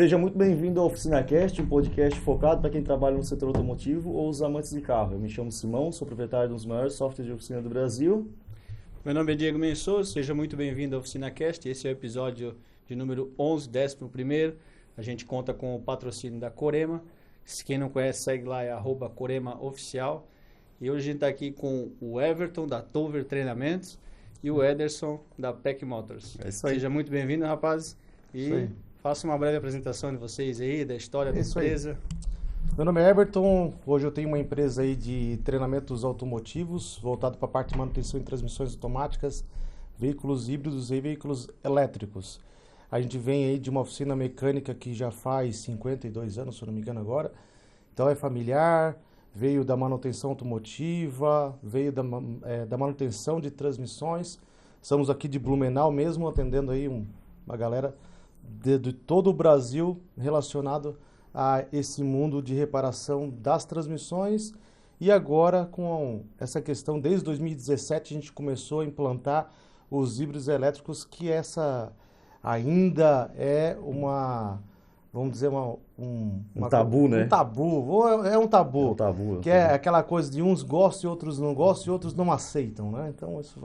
Seja muito bem-vindo ao OficinaCast, um podcast focado para quem trabalha no setor automotivo ou os amantes de carro. Eu me chamo Simão, sou proprietário de um dos maiores softwares de oficina do Brasil. Meu nome é Diego Mensouza, seja muito bem-vindo ao OficinaCast. Esse é o episódio de número 11, 11º. A gente conta com o patrocínio da Corema. Quem não conhece, segue lá, é @CoremaOficial. E hoje a gente está aqui com o Everton, da Tover Treinamentos, e o Ederson, da PEC Motors. É isso aí. Seja muito bem-vindo, rapazes. Isso aí. Faça uma breve apresentação de vocês aí, da história da empresa. Meu nome é Everton, hoje eu tenho uma empresa aí de treinamentos automotivos, voltado para a parte de manutenção em transmissões automáticas, veículos híbridos e veículos elétricos. A gente vem aí de uma oficina mecânica que já faz 52 anos, se eu não me engano agora, então é familiar, veio da manutenção automotiva, veio da manutenção de transmissões. Estamos aqui de Blumenau mesmo, atendendo aí uma galera de todo o Brasil relacionado a esse mundo de reparação das transmissões. E agora, com essa questão, desde 2017 a gente começou a implantar os híbridos elétricos, que essa ainda é vamos dizer, um tabu, né? Um tabu, é um tabu. É um tabu. Que é aquela coisa de uns gostam e outros não gostam e outros não aceitam, né? Então a gente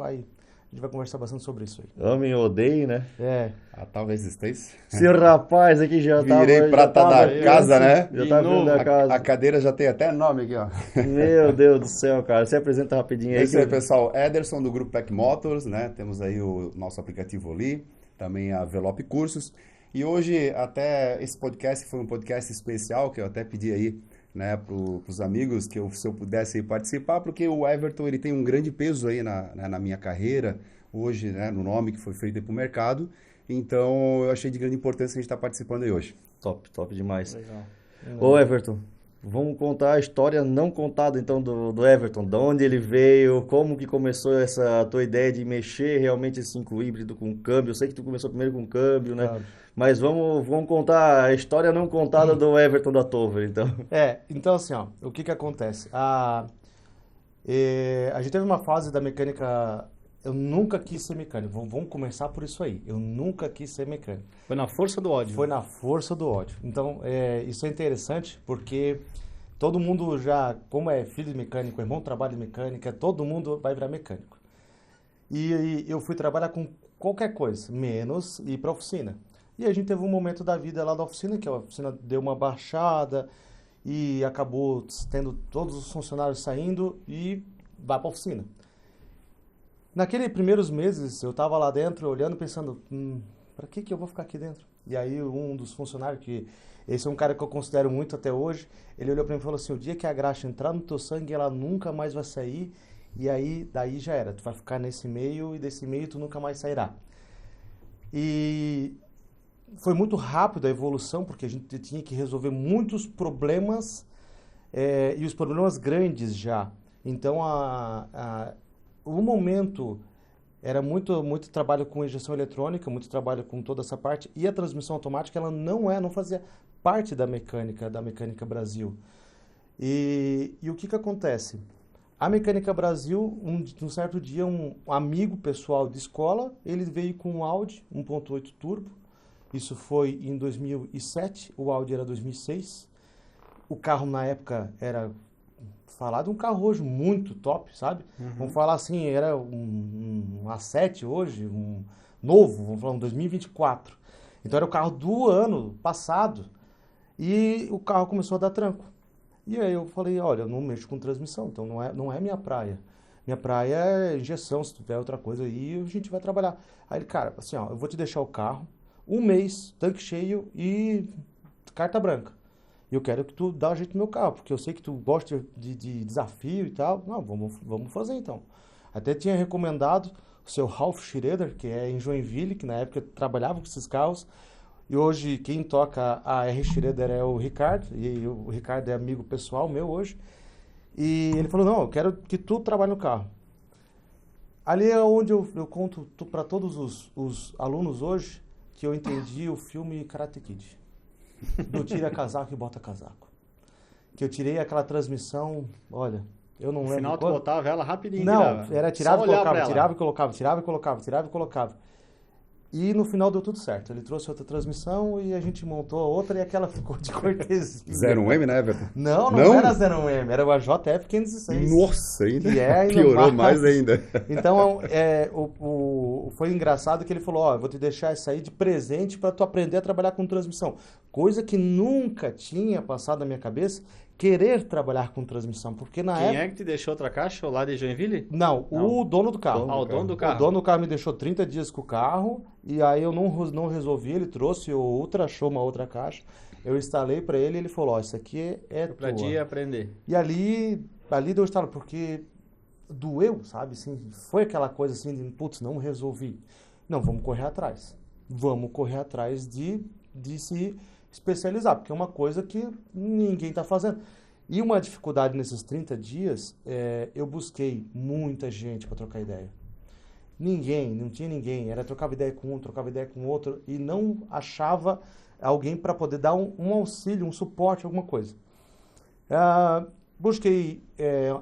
vai conversar bastante sobre isso aí. Amem ou odeiem, né? É. A tal existência. Seu rapaz aqui já tava... Virei prata da casa, né? Já tá vindo da casa. A cadeira já tem até nome aqui, ó. Meu Deus do céu, cara. Se apresenta rapidinho aí. É isso aí, pessoal. Ederson, do Grupo PEC Motors, né? Temos aí o nosso aplicativo ali, também a Velope Cursos. E hoje, até esse podcast, que foi um podcast especial, que eu até pedi aí, né, para os amigos, que se eu pudesse aí participar, porque o Everton, ele tem um grande peso aí na minha carreira, hoje, né, no nome que foi feito aí para o mercado. Então, eu achei de grande importância a gente estar participando aí hoje. Top demais. Legal. Ô, Everton, vamos contar a história não contada, então, do Everton. De onde ele veio, como que começou essa tua ideia de mexer realmente esse 5 híbrido com câmbio. Eu sei que tu começou primeiro com câmbio, né? Claro. Mas vamos contar a história não contada do Everton da Tover, então. Então assim, ó, o que acontece? A gente teve uma fase da mecânica. Eu nunca quis ser mecânico. Vamos começar por isso aí. Eu nunca quis ser mecânico. Foi na força do ódio. Foi na força do ódio. Então, isso é interessante porque todo mundo já, como é filho de mecânico, irmão trabalha de mecânica, todo mundo vai virar mecânico. E eu fui trabalhar com qualquer coisa, menos ir para a oficina. E a gente teve um momento da vida lá da oficina, que a oficina deu uma baixada e acabou tendo todos os funcionários saindo e vai para a oficina. Naqueles primeiros meses, eu estava lá dentro olhando, pensando, para que eu vou ficar aqui dentro? E aí um dos funcionários, que esse é um cara que eu considero muito até hoje, ele olhou para mim e falou assim, o dia que a graxa entrar no teu sangue, ela nunca mais vai sair, e aí daí já era, tu vai ficar nesse meio, e desse meio tu nunca mais sairá. E foi muito rápido a evolução, porque a gente tinha que resolver muitos problemas, e os problemas grandes já. Então, o momento era muito trabalho com injeção eletrônica, muito trabalho com toda essa parte, e a transmissão automática ela não fazia parte da Mecânica Brasil. E o que acontece? A Mecânica Brasil, um certo dia, um amigo pessoal de escola, ele veio com um Audi 1.8 turbo. Isso foi em 2007, o Audi era 2006. O carro na época era falado um carro hoje muito top, sabe? Uhum. Vamos falar assim, era um A7 hoje, um novo, vamos falar um 2024. Então era o carro do ano passado e o carro começou a dar tranco. E aí eu falei, olha, eu não mexo com transmissão, então não é minha praia. Minha praia é injeção, se tiver outra coisa aí a gente vai trabalhar. Aí ele, cara, assim, ó, eu vou te deixar o carro, um mês, tanque cheio e carta branca. Eu quero que tu dá um jeito no meu carro, porque eu sei que tu gosta de desafio e tal. Não, vamos fazer então. Até tinha recomendado o seu Ralf Schroeder, que é em Joinville, que na época trabalhava com esses carros. E hoje quem toca a R Schroeder é o Ricardo, e o Ricardo é amigo pessoal meu hoje. E ele falou, não, eu quero que tu trabalhe no carro. Ali é onde eu conto para todos os alunos hoje que eu entendi o filme Karate Kid. Do tira casaco e bota casaco. Que eu tirei aquela transmissão, olha, eu não lembro. No final tu botava ela rapidinho. Não, era tirava e colocava, tirava e colocava, tirava e colocava, tirava e colocava. E no final deu tudo certo. Ele trouxe outra transmissão e a gente montou outra e aquela ficou de cortesia. 01M, né, Everton? Não era 01M, era o JF 516. Nossa, ainda Que é ainda piorou mais ainda. Então, foi engraçado que ele falou, eu vou te deixar isso aí de presente para tu aprender a trabalhar com transmissão. Coisa que nunca tinha passado na minha cabeça, querer trabalhar com transmissão, porque na época... Quem é que te deixou outra caixa lá de Joinville? Não, o dono do carro. O dono do carro. O dono do carro me deixou 30 dias com o carro e aí eu não resolvi, ele trouxe o Ultra, achou uma outra caixa, eu instalei para ele e ele falou, isso aqui é Pra tua. ti aprender. E ali deu estalo, porque doeu, sabe? Assim, foi aquela coisa assim de, putz, não resolvi. Não, vamos correr atrás. Vamos correr atrás de se especializar, porque é uma coisa que ninguém está fazendo. E uma dificuldade nesses 30 dias, eu busquei muita gente para trocar ideia. Não tinha ninguém. Era trocava ideia com um, trocava ideia com outro e não achava alguém para poder dar um auxílio, um suporte, alguma coisa. Busquei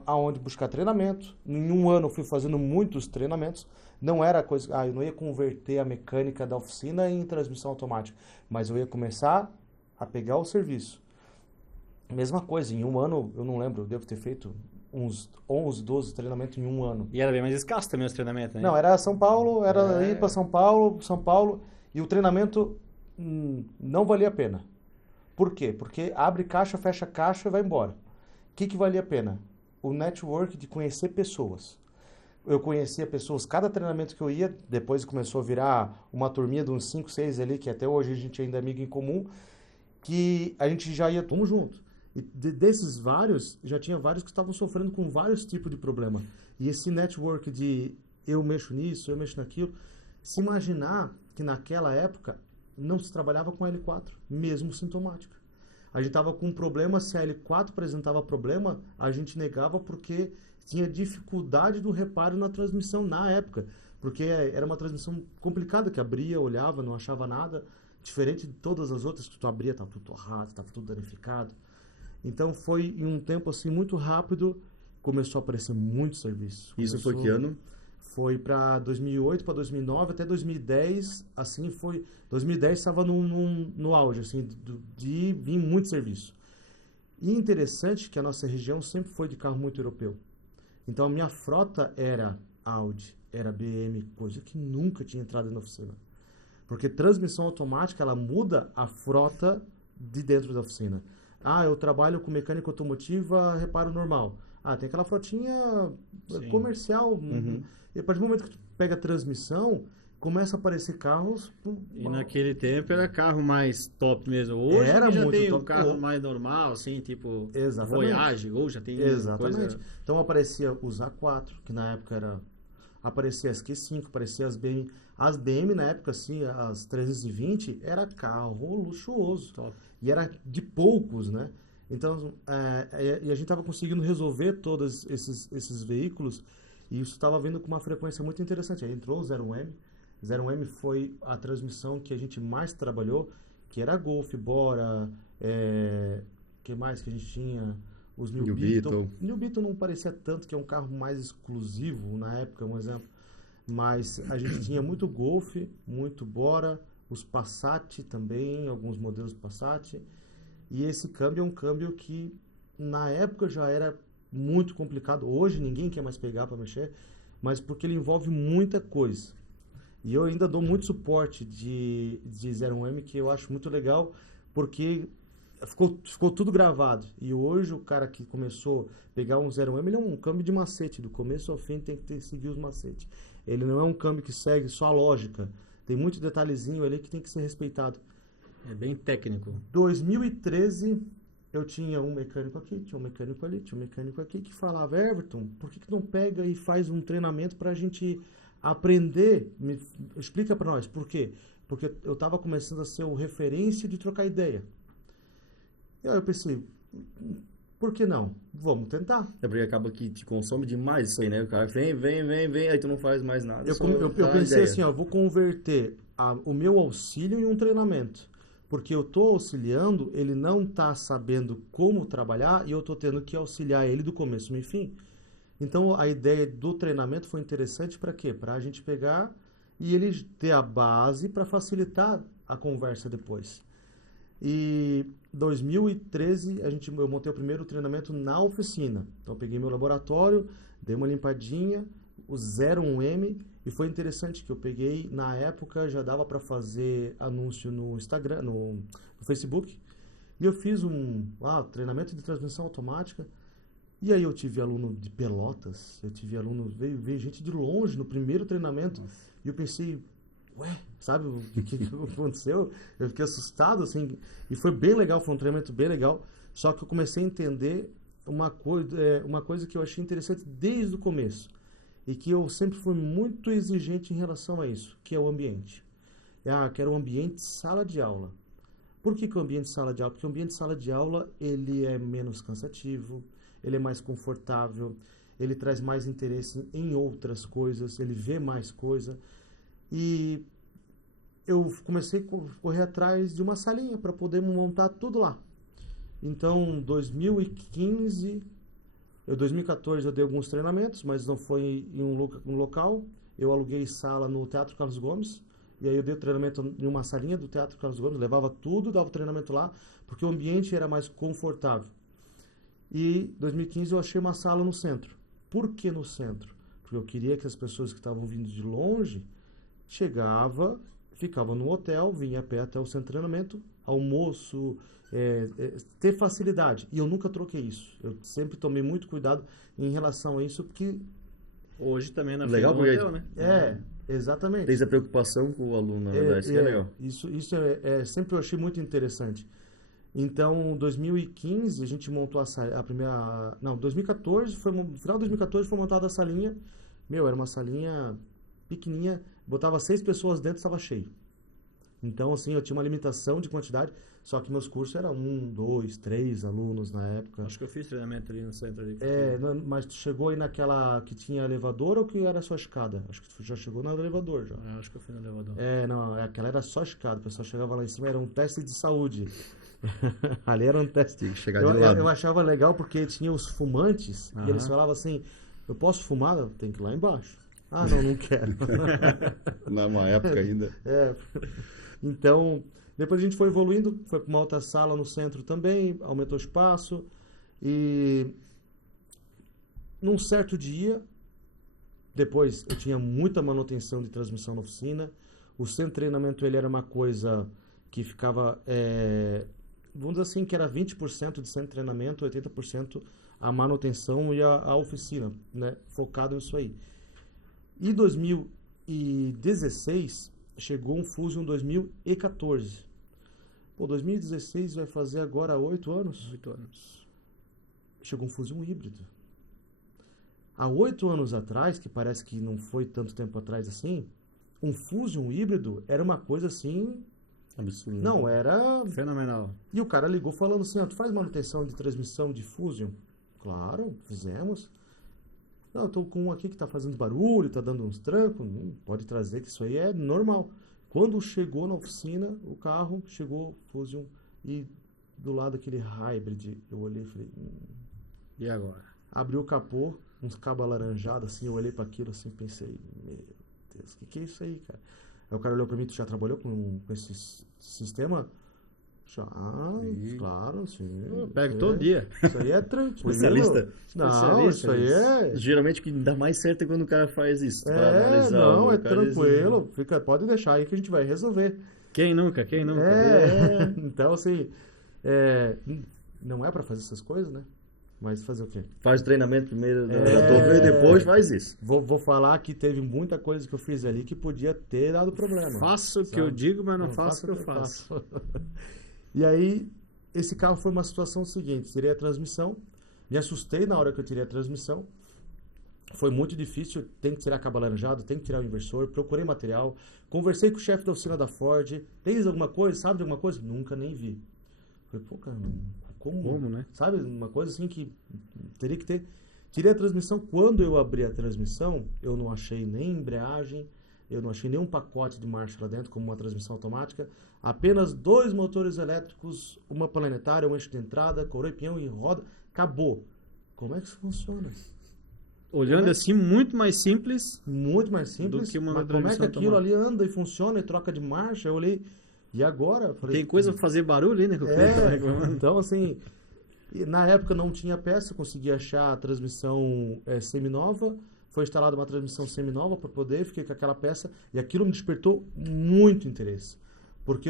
aonde buscar treinamento. Em um ano eu fui fazendo muitos treinamentos. Não era coisa... eu não ia converter a mecânica da oficina em transmissão automática. Mas eu ia começar a pegar o serviço. Mesma coisa, em um ano, eu não lembro, eu devo ter feito uns 11, 12 treinamentos em um ano. E era bem mais escasso também os treinamentos, né? Não, era São Paulo, era ir para São Paulo, e o treinamento não valia a pena. Por quê? Porque abre caixa, fecha caixa e vai embora. O que valia a pena? O network de conhecer pessoas. Eu conhecia pessoas, cada treinamento que eu ia, depois começou a virar uma turminha de uns 5, 6 ali, que até hoje a gente ainda é amigo em comum, que a gente já ia tudo junto. E desses vários, já tinha vários que estavam sofrendo com vários tipos de problema. E esse network de eu mexo nisso, eu mexo naquilo, se imaginar que naquela época não se trabalhava com L4, mesmo sintomática. A gente estava com um problema, se a L4 apresentava problema, a gente negava porque tinha dificuldade do reparo na transmissão na época. Porque era uma transmissão complicada, que abria, olhava, não achava nada. Diferente de todas as outras que tu abria, estava tudo torrado, estava tudo danificado. Então foi em um tempo assim muito rápido, começou a aparecer muito serviço. Isso foi que ano? Foi para 2008, para 2009, até 2010, assim foi. 2010 estava no auge, assim, de vir muito serviço. E interessante que a nossa região sempre foi de carro muito europeu. Então a minha frota era Audi, era BM, coisa que nunca tinha entrado na oficina. Porque transmissão automática, ela muda a frota de dentro da oficina. Eu trabalho com mecânica automotiva, reparo normal. Tem aquela frotinha comercial. Uhum. E a partir do momento que tu pega a transmissão, começa a aparecer carros... E naquele tempo era carro mais top mesmo. Hoje Era já muito tem um top. carro mais normal, assim, tipo Exatamente. Voyage, ou já tem Exatamente. coisa... Então aparecia os A4, que na época era... Aparecia as Q5, aparecia as BM. As BM na época, assim, as 320, era carro luxuoso. Top. E era de poucos, né? Então, e a gente estava conseguindo resolver todos esses veículos e isso estava vindo com uma frequência muito interessante. Aí entrou o 01M. 01M foi a transmissão que a gente mais trabalhou, que era Golf, Bora, que mais que a gente tinha? Os New Beetle. New Beetle não parecia tanto, que é um carro mais exclusivo na época, um exemplo. Mas a gente tinha muito Golf, muito Bora, os Passat também, alguns modelos Passat. E esse câmbio é um câmbio que na época já era muito complicado. Hoje ninguém quer mais pegar para mexer, mas porque ele envolve muita coisa. E eu ainda dou muito suporte de 01M, que eu acho muito legal, porque ficou tudo gravado. E hoje o cara que começou a pegar um 01M, ele é um câmbio de macete. Do começo ao fim tem que seguir os macetes. Ele não é um câmbio que segue só a lógica. Tem muito detalhezinho ali que tem que ser respeitado. É bem técnico. 2013, eu tinha um mecânico aqui, tinha um mecânico ali, tinha um mecânico aqui que falava: Everton, por que não pega e faz um treinamento para a gente aprender? Explica para nós. Por quê? Porque eu estava começando a ser o referência de trocar ideia. E aí eu pensei, por que não? Vamos tentar. Porque acaba que te consome demais isso aí, né? O cara vem, aí tu não faz mais nada. Eu pensei assim, vou converter o meu auxílio em um treinamento. Porque eu estou auxiliando, ele não está sabendo como trabalhar e eu estou tendo que auxiliar ele do começo, meio e fim. Então a ideia do treinamento foi interessante para quê? Para a gente pegar e ele ter a base para facilitar a conversa depois. E 2013 eu montei o primeiro treinamento na oficina. Então eu peguei meu laboratório, dei uma limpadinha, o 01M, e foi interessante que eu peguei, na época já dava para fazer anúncio no Instagram, no Facebook, e eu fiz um treinamento de transmissão automática. E aí eu tive aluno de Pelotas, veio gente de longe no primeiro treinamento. Nossa. E eu pensei, sabe o que aconteceu? Eu fiquei assustado, assim, e foi bem legal, foi um treinamento bem legal. Só que eu comecei a entender uma coisa que eu achei interessante desde o começo, e que eu sempre fui muito exigente em relação a isso, que é o ambiente. Que era o ambiente sala de aula. Por que o ambiente sala de aula? Porque o ambiente sala de aula, ele é menos cansativo, ele é mais confortável, ele traz mais interesse em outras coisas, ele vê mais coisa. E eu comecei a correr atrás de uma salinha para poder montar tudo lá. Então, 2014 eu dei alguns treinamentos, mas não foi em um local. Eu aluguei sala no Teatro Carlos Gomes, e aí eu dei o treinamento em uma salinha do Teatro Carlos Gomes, levava tudo, dava o treinamento lá, porque o ambiente era mais confortável. E em 2015 eu achei uma sala no centro. Por que no centro? Porque eu queria que as pessoas que estavam vindo de longe ficavam no hotel, vinha a pé até o centro de treinamento, almoço, ter facilidade. E eu nunca troquei isso. Eu sempre tomei muito cuidado em relação a isso, porque... Hoje também na legal, frente do hotel, né? Exatamente. Tem essa preocupação com o aluno, na verdade, isso que é legal. Isso sempre eu achei muito interessante. Então, em 2015, a gente montou a primeira... Não, 2014, no final de 2014 foi montada a salinha. Era uma salinha pequenininha, botava 6 pessoas dentro e estava cheio. Então, assim, eu tinha uma limitação de quantidade, só que meus cursos eram 1, 2, 3 alunos na época. Acho que eu fiz treinamento ali no centro. Ali. Mas tu chegou aí naquela que tinha elevador ou que era só escada? Acho que tu já chegou no elevador, já. Acho que eu fui no elevador. Não, aquela era só escada, o pessoal chegava lá em cima, era um teste de saúde. Ali era um teste. Eu achava legal porque tinha os fumantes, e eles falavam assim, eu posso fumar? Tem que ir lá embaixo. Não quero. Na época ainda. Então, depois a gente foi evoluindo, foi para uma outra sala no centro também, aumentou o espaço, e num certo dia, depois eu tinha muita manutenção de transmissão na oficina, o centro de treinamento ele era uma coisa que ficava, vamos dizer assim, que era 20% de centro de treinamento, 80% a manutenção e a oficina, né, focado nisso aí. Em 2016, chegou um Fusion 2014. 2016 vai fazer agora 8 anos. 8 anos. Chegou um Fusion híbrido. Há 8 anos atrás, que parece que não foi tanto tempo atrás assim, um Fusion híbrido era uma coisa assim... absurdo. Não, era... fenomenal. E o cara ligou falando assim, tu faz manutenção de transmissão de Fusion? Claro, fizemos. Não, eu tô com um aqui que tá fazendo barulho, tá dando uns trancos. Pode trazer, que isso aí é normal. Quando chegou na oficina, o carro chegou Fusion, e do lado aquele Hybrid, eu olhei e falei... E agora? Abriu o capô, uns cabos alaranjados, assim, eu olhei para aquilo assim, pensei, meu Deus, que é isso aí, cara? Aí o cara olhou para mim, tu já trabalhou com esse sistema? Já, claro, sim. Eu pego todo dia. Isso aí é tranquilo. Especialista. Não, isso aí é... Geralmente o que dá mais certo é quando o cara faz isso. Analisar, tranquilo. Pode deixar aí que a gente vai resolver. Quem nunca? Então, assim, não é para fazer essas coisas, né? Mas fazer o quê? Faz o treinamento primeiro, e depois faz isso. Vou falar que teve muita coisa que eu fiz ali que podia ter dado problema. Faço o que eu digo, mas não faço o que eu faço. E aí, esse carro foi uma situação seguinte, tirei a transmissão, me assustei na hora que eu tirei a transmissão, foi muito difícil, tem que tirar cabo alaranjado, tem que tirar o inversor, procurei material, conversei com o chefe da oficina da Ford, fez alguma coisa, sabe de alguma coisa? Nunca nem vi. Falei, pô, cara, como, né? Sabe, uma coisa assim que teria que ter. Tirei a transmissão, quando eu abri a transmissão, eu não achei nem embreagem, eu não achei nenhum pacote de marcha lá dentro, como uma transmissão automática, apenas 2 motores elétricos, uma planetária, um eixo de entrada, coroa e pinhão e roda, acabou. Como é que isso funciona? Olhando assim, muito mais simples. Muito mais simples. Do que uma mas como é que transmissão aquilo automática. ali anda e funciona e troca de marcha? Eu olhei, e agora? Eu falei, Tem coisa pra fazer barulho aí, né? Que o cliente tá reclamando. então assim, e na época não tinha peça, consegui achar a transmissão seminova, foi instalada uma transmissão seminova para poder, fiquei com aquela peça, e aquilo me despertou muito interesse. Porque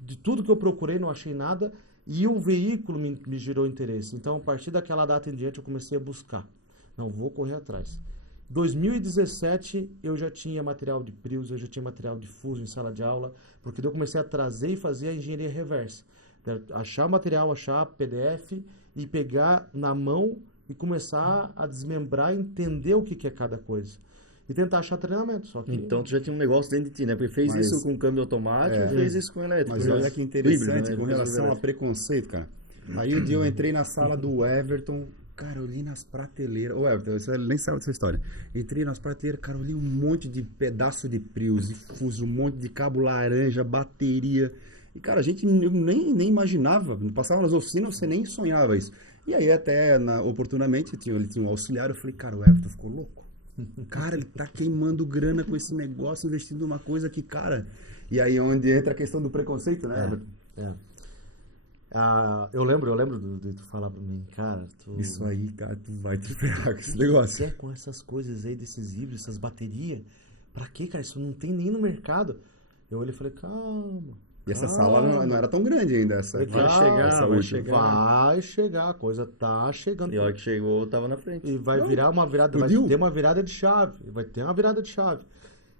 de tudo que eu procurei, não achei nada, e o veículo me gerou interesse. Então, a partir daquela data em diante, eu comecei a buscar. Não, vou correr atrás. 2017, eu já tinha material de Prius, eu já tinha material de fuso em sala de aula, porque daí eu comecei a trazer e fazer a engenharia reversa. Achar o material, achar PDF e pegar na mão e começar a desmembrar, entender o que é cada coisa. E tentar achar treinamento. Só que... Então tu já tinha um negócio dentro de ti, né? Porque fez Mas- isso com câmbio automático e fez isso com elétrico. Mas né? olha que interessante, Híbrido, né? com relação a preconceito, cara. Aí um dia eu entrei na sala do Everton, cara, eu li nas prateleiras. Ô, Everton, você nem sabe dessa história. Entrei nas prateleiras, cara, eu li um monte de pedaço de Prius, de fuso, um monte de cabo laranja, bateria. E, cara, a gente nem imaginava. Passava nas oficinas, você nem sonhava isso. E aí, até oportunamente, ele tinha um auxiliar, eu falei, cara, o Everton ficou louco. Cara, ele tá queimando grana com esse negócio, investindo numa coisa que, cara... E aí onde entra a questão do preconceito, né, Everton? Eu lembro de tu falar pra mim, cara, Isso aí, cara, tu vai te ferrar com esse negócio. quer com essas coisas aí, desses híbridos, essas baterias? Pra quê, cara? Isso não tem nem no mercado. Eu olhei e falei, calma. E essa sala não era tão grande ainda. Essa, Vai chegar, essa vai última. chegar. Vai chegar, a coisa tá chegando. E a hora que chegou, tava na frente. E vai virar uma virada, vai explodiu. ter uma virada de chave. Vai ter uma virada de chave.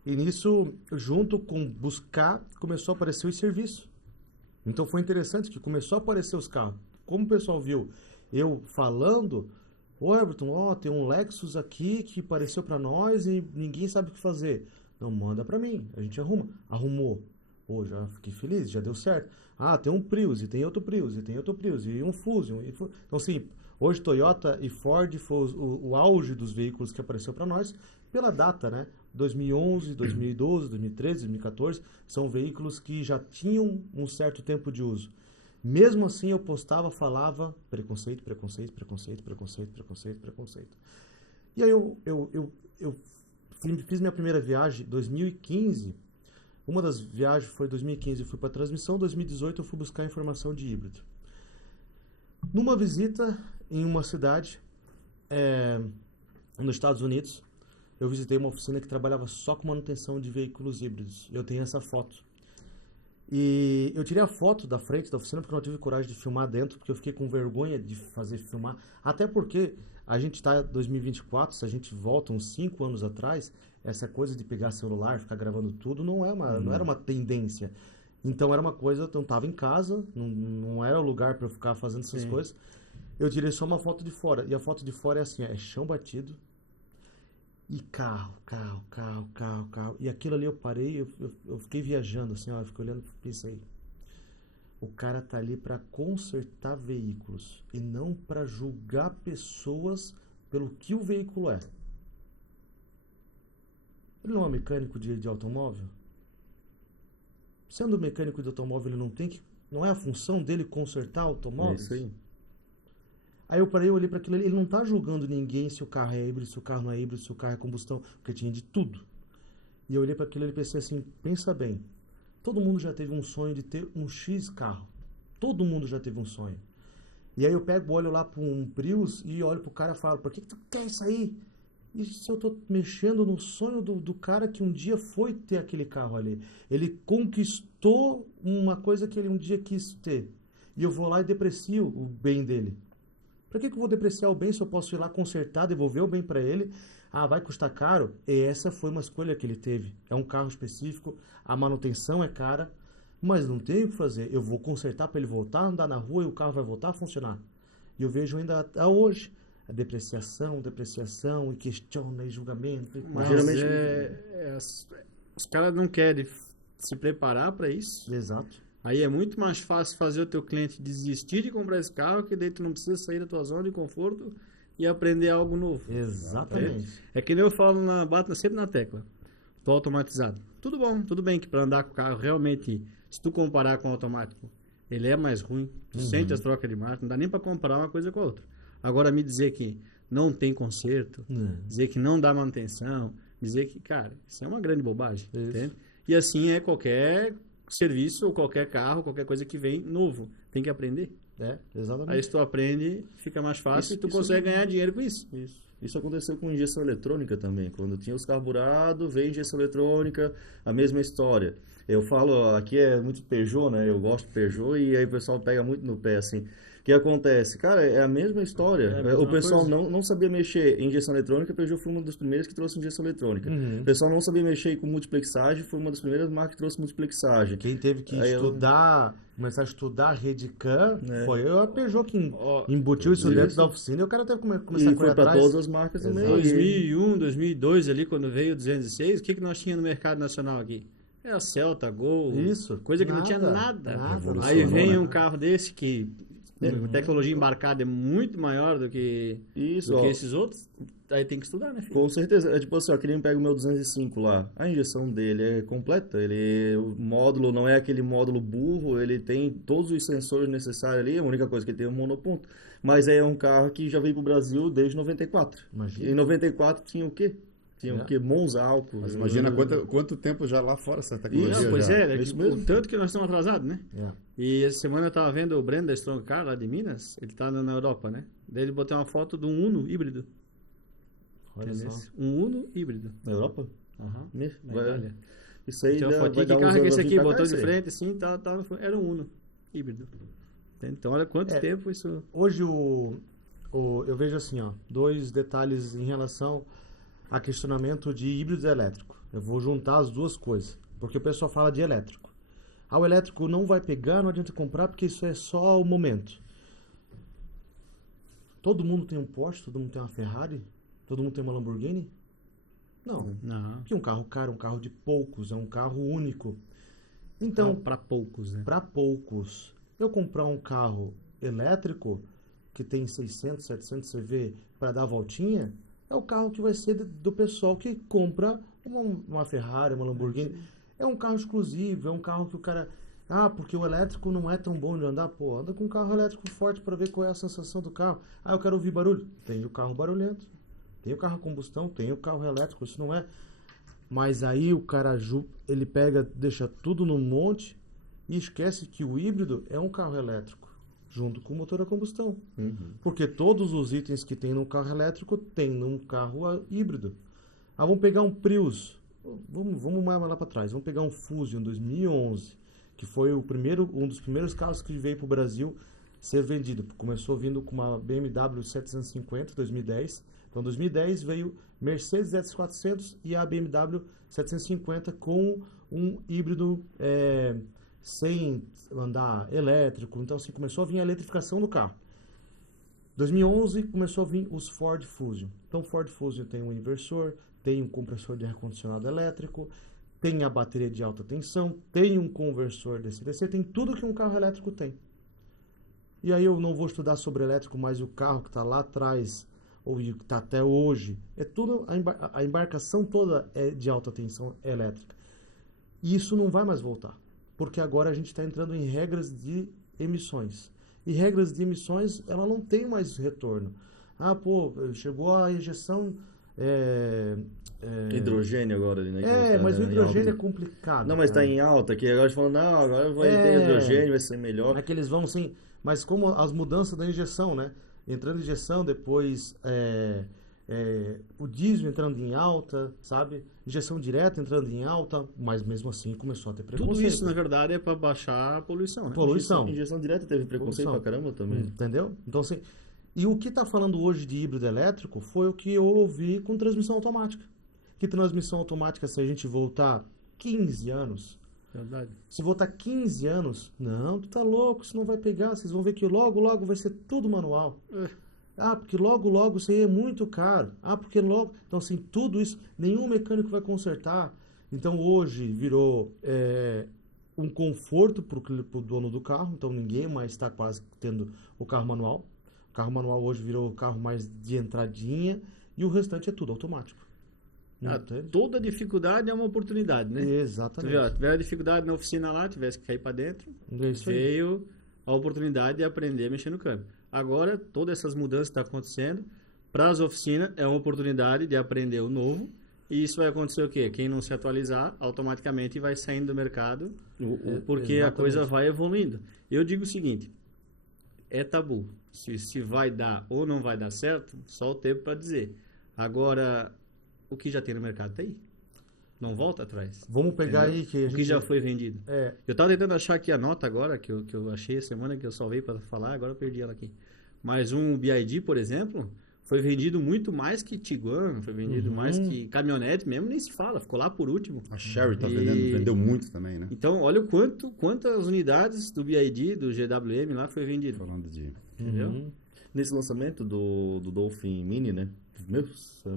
E nisso, junto com buscar, começou a aparecer os serviços. Então foi interessante que começou a aparecer os carros. Como o pessoal viu eu falando, ô Everton, tem um Lexus aqui que apareceu pra nós e ninguém sabe o que fazer. Não, manda pra mim, a gente arruma. Arrumou. Pô, já fiquei feliz, já deu certo. Tem um Prius, e tem outro Prius, e tem outro Prius, e um Fusion. Então, assim, hoje Toyota e Ford foi o auge dos veículos que apareceu para nós pela data, né? 2011, 2012, 2013, 2014, são veículos que já tinham um certo tempo de uso. Mesmo assim, eu postava, falava preconceito, preconceito, preconceito, preconceito, preconceito, preconceito. E aí eu fiz minha primeira viagem em 2015. Uma das viagens foi em 2015, eu fui para transmissão, em 2018 eu fui buscar informação de híbrido. Numa visita em uma cidade nos Estados Unidos, eu visitei uma oficina que trabalhava só com manutenção de veículos híbridos. Eu tenho essa foto. E eu tirei a foto da frente da oficina porque eu não tive coragem de filmar dentro, porque eu fiquei com vergonha de fazer filmar. Até porque a gente está em 2024, se a gente volta uns 5 anos atrás, essa coisa de pegar celular, ficar gravando tudo, não era uma tendência. Então era uma coisa, eu estava em casa, não era o lugar para eu ficar fazendo essas coisas. Eu tirei só uma foto de fora. E a foto de fora é assim, é chão batido. E carro. E aquilo ali eu parei, eu fiquei viajando assim, eu fiquei olhando e pensei, o cara tá ali para consertar veículos e não para julgar pessoas pelo que o veículo é. Ele não é mecânico de automóvel? Sendo mecânico de automóvel, ele não é a função dele consertar automóveis? É isso aí. Aí eu parei, eu olhei para aquilo ali, ele não tá julgando ninguém se o carro é híbrido, se o carro não é híbrido, se o carro é combustão, porque tinha de tudo. E eu olhei para aquilo ali e pensei assim, pensa bem, todo mundo já teve um sonho de ter um X carro. Todo mundo já teve um sonho. E aí eu olho lá para um Prius e olho pro cara e falo, por que tu quer isso aí? E se eu tô mexendo no sonho do cara que um dia foi ter aquele carro ali? Ele conquistou uma coisa que ele um dia quis ter. E eu vou lá e deprecio o bem dele. Para que eu vou depreciar o bem se eu posso ir lá consertar, devolver o bem para ele? Vai custar caro? E essa foi uma escolha que ele teve. É um carro específico, a manutenção é cara, mas não tem o que fazer. Eu vou consertar para ele voltar a andar na rua e o carro vai voltar a funcionar. E eu vejo ainda até hoje a depreciação, e questiona, e julgamento. Mas geralmente- os caras não querem se preparar para isso. Exato. Aí é muito mais fácil fazer o teu cliente desistir de comprar esse carro, que daí tu não precisa sair da tua zona de conforto e aprender algo novo. Exatamente. É que nem eu falo, bato sempre na tecla. Tô automatizado. Tudo bom, tudo bem que para andar com o carro, realmente, se tu comparar com o automático, ele é mais ruim. Tu sente as trocas de marcha, não dá nem para comparar uma coisa com a outra. Agora, me dizer que não tem conserto, dizer que não dá manutenção, dizer que, cara, isso é uma grande bobagem, entende? E assim é qualquer serviço ou qualquer carro, qualquer coisa que vem novo. Tem que aprender. Exatamente. Aí se tu aprende, fica mais fácil e tu consegue ganhar dinheiro com isso. Isso aconteceu com injeção eletrônica também. Quando tinha os carburados, veio injeção eletrônica, a mesma história. Eu falo, aqui é muito Peugeot, né? Eu gosto de Peugeot e aí o pessoal pega muito no pé, assim. O que acontece? Cara, é a mesma história. O pessoal não sabia mexer em injeção eletrônica, a Peugeot foi uma das primeiras que trouxe injeção eletrônica. O pessoal não sabia mexer com multiplexagem, foi uma das primeiras marcas que trouxe multiplexagem. Quem teve que começar a estudar rede CAN foi a Peugeot que embutiu isso dentro da oficina e o cara teve que começar a correr foi para atrás. todas as marcas também. 2001, 2002 ali, quando veio o 206, o que nós tínhamos no mercado nacional aqui? Era Celta, Gol, coisa que não tinha nada. Aí vem um carro desse que a tecnologia embarcada é muito maior do que esses outros, aí tem que estudar, né, filho? Com certeza. É tipo assim, ó, que nem pega o meu 205 lá. A injeção dele é completa. O módulo não é aquele módulo burro, ele tem todos os sensores necessários ali. A única coisa que ele tem é um monoponto. Mas é um carro que já veio pro Brasil desde 94. Imagina. Em 94 tinha o quê? Tinha o quê? Monza álcool. Mas imagina quanto tempo já lá fora essa tecnologia. Não, pois já. o tanto que nós estamos atrasados, né? E essa semana eu estava vendo o Breno da Strong Car, lá de Minas, ele está na Europa, né? Daí ele botou uma foto de um Uno híbrido. Olha só. Um Uno híbrido. Na Europa? Aham. Na Itália. Isso aí então, vai que dar uns carro que esse anos aqui? pra cá, Botou de isso aí. frente, assim, era um Uno híbrido. Então, olha quanto tempo isso... Hoje eu vejo assim, ó, dois detalhes em relação a questionamento de híbrido elétrico. Eu vou juntar as duas coisas, porque o pessoal fala de elétrico. O elétrico não vai pegar, não adianta comprar, porque isso é só o momento. Todo mundo tem um Porsche, todo mundo tem uma Ferrari, todo mundo tem uma Lamborghini? Não. Porque um carro caro, um carro de poucos, é um carro único. Então, para poucos, né? Para poucos. Eu comprar um carro elétrico que tem 600, 700 CV para dar a voltinha, é o carro que vai ser do pessoal que compra uma Ferrari, uma Lamborghini. É um carro exclusivo, é um carro que o cara... porque o elétrico não é tão bom de andar. Pô, anda com um carro elétrico forte para ver qual é a sensação do carro. Eu quero ouvir barulho. Tem o carro barulhento, tem o carro a combustão, tem o carro elétrico, isso não é... Mas aí o cara, ele pega, deixa tudo no monte e esquece que o híbrido é um carro elétrico, junto com o motor a combustão. Porque todos os itens que tem no carro elétrico tem num carro híbrido. Vamos pegar um Prius, vamos mais lá para trás, vamos pegar um Fusion 2011, que foi um dos primeiros carros que veio para o Brasil ser vendido. Começou vindo com uma BMW 750, 2010. Então, em 2010 veio Mercedes S400 e a BMW 750 com um híbrido sem andar elétrico. Então, assim, começou a vir a eletrificação do carro. 2011 começou a vir os Ford Fusion. Então, Ford Fusion tem um inversor, tem um compressor de ar-condicionado elétrico, tem a bateria de alta tensão, tem um conversor DC-DC, tem tudo que um carro elétrico tem. E aí eu não vou estudar sobre elétrico, mas o carro que está lá atrás, ou que está até hoje, é tudo, a embarcação toda é de alta tensão elétrica. E isso não vai mais voltar, porque agora a gente está entrando em regras de emissões. E regras de emissões, ela não tem mais retorno. Chegou a injeção... hidrogênio agora ali, né? Mas o hidrogênio é complicado. Não, mas está em alta, que agora falam, não, agora vai ter hidrogênio, vai ser melhor. É que eles vão sim, mas como as mudanças da injeção, né? Entrando em injeção, depois o diesel entrando em alta, sabe? Injeção direta entrando em alta, mas mesmo assim começou a ter preconceito. Tudo isso, na verdade, é para baixar a poluição, né? Poluição. Injeção direta teve preconceito pra caramba também. Entendeu? Então, assim, e o que está falando hoje de híbrido elétrico foi o que eu ouvi com transmissão automática. Que transmissão automática, se a gente voltar 15 anos... Verdade. Se voltar 15 anos, não, tu tá louco, isso não vai pegar, vocês vão ver que logo vai ser tudo manual. Porque logo isso aí é muito caro. Porque logo... Então, assim, tudo isso, nenhum mecânico vai consertar. Então, hoje virou um conforto pro dono do carro, então ninguém mais está quase tendo o carro manual. O carro manual hoje virou o carro mais de entradinha e o restante é tudo automático. Toda dificuldade é uma oportunidade, né? Exatamente. Tu viu, tiver dificuldade na oficina lá, tivesse que cair para dentro, veio a oportunidade de aprender a mexer no câmbio. Agora, todas essas mudanças que estão acontecendo, para as oficinas é uma oportunidade de aprender o novo. E isso vai acontecer o quê? Quem não se atualizar, automaticamente vai saindo do mercado, porque a coisa vai evoluindo. Eu digo o seguinte, é tabu. Se vai dar ou não vai dar certo, só o tempo para dizer. Agora, o que já tem no mercado tá aí. Não volta atrás. Vamos pegar Entendeu? aí que a O que gente... já foi vendido. É, Eu tava tentando achar aqui a nota agora, que eu achei a semana que eu salvei para falar, agora eu perdi ela aqui. Mas um BYD, por exemplo, foi vendido muito mais que Tiguan, foi vendido mais que caminhonete, mesmo nem se fala, ficou lá por último. A Sherry tá E- vendeu muito também, né? Então, olha o quantas unidades do BYD, do GWM lá foi vendido. Falando de... Entendeu? Nesse lançamento do Dolphin Mini, né? Meu,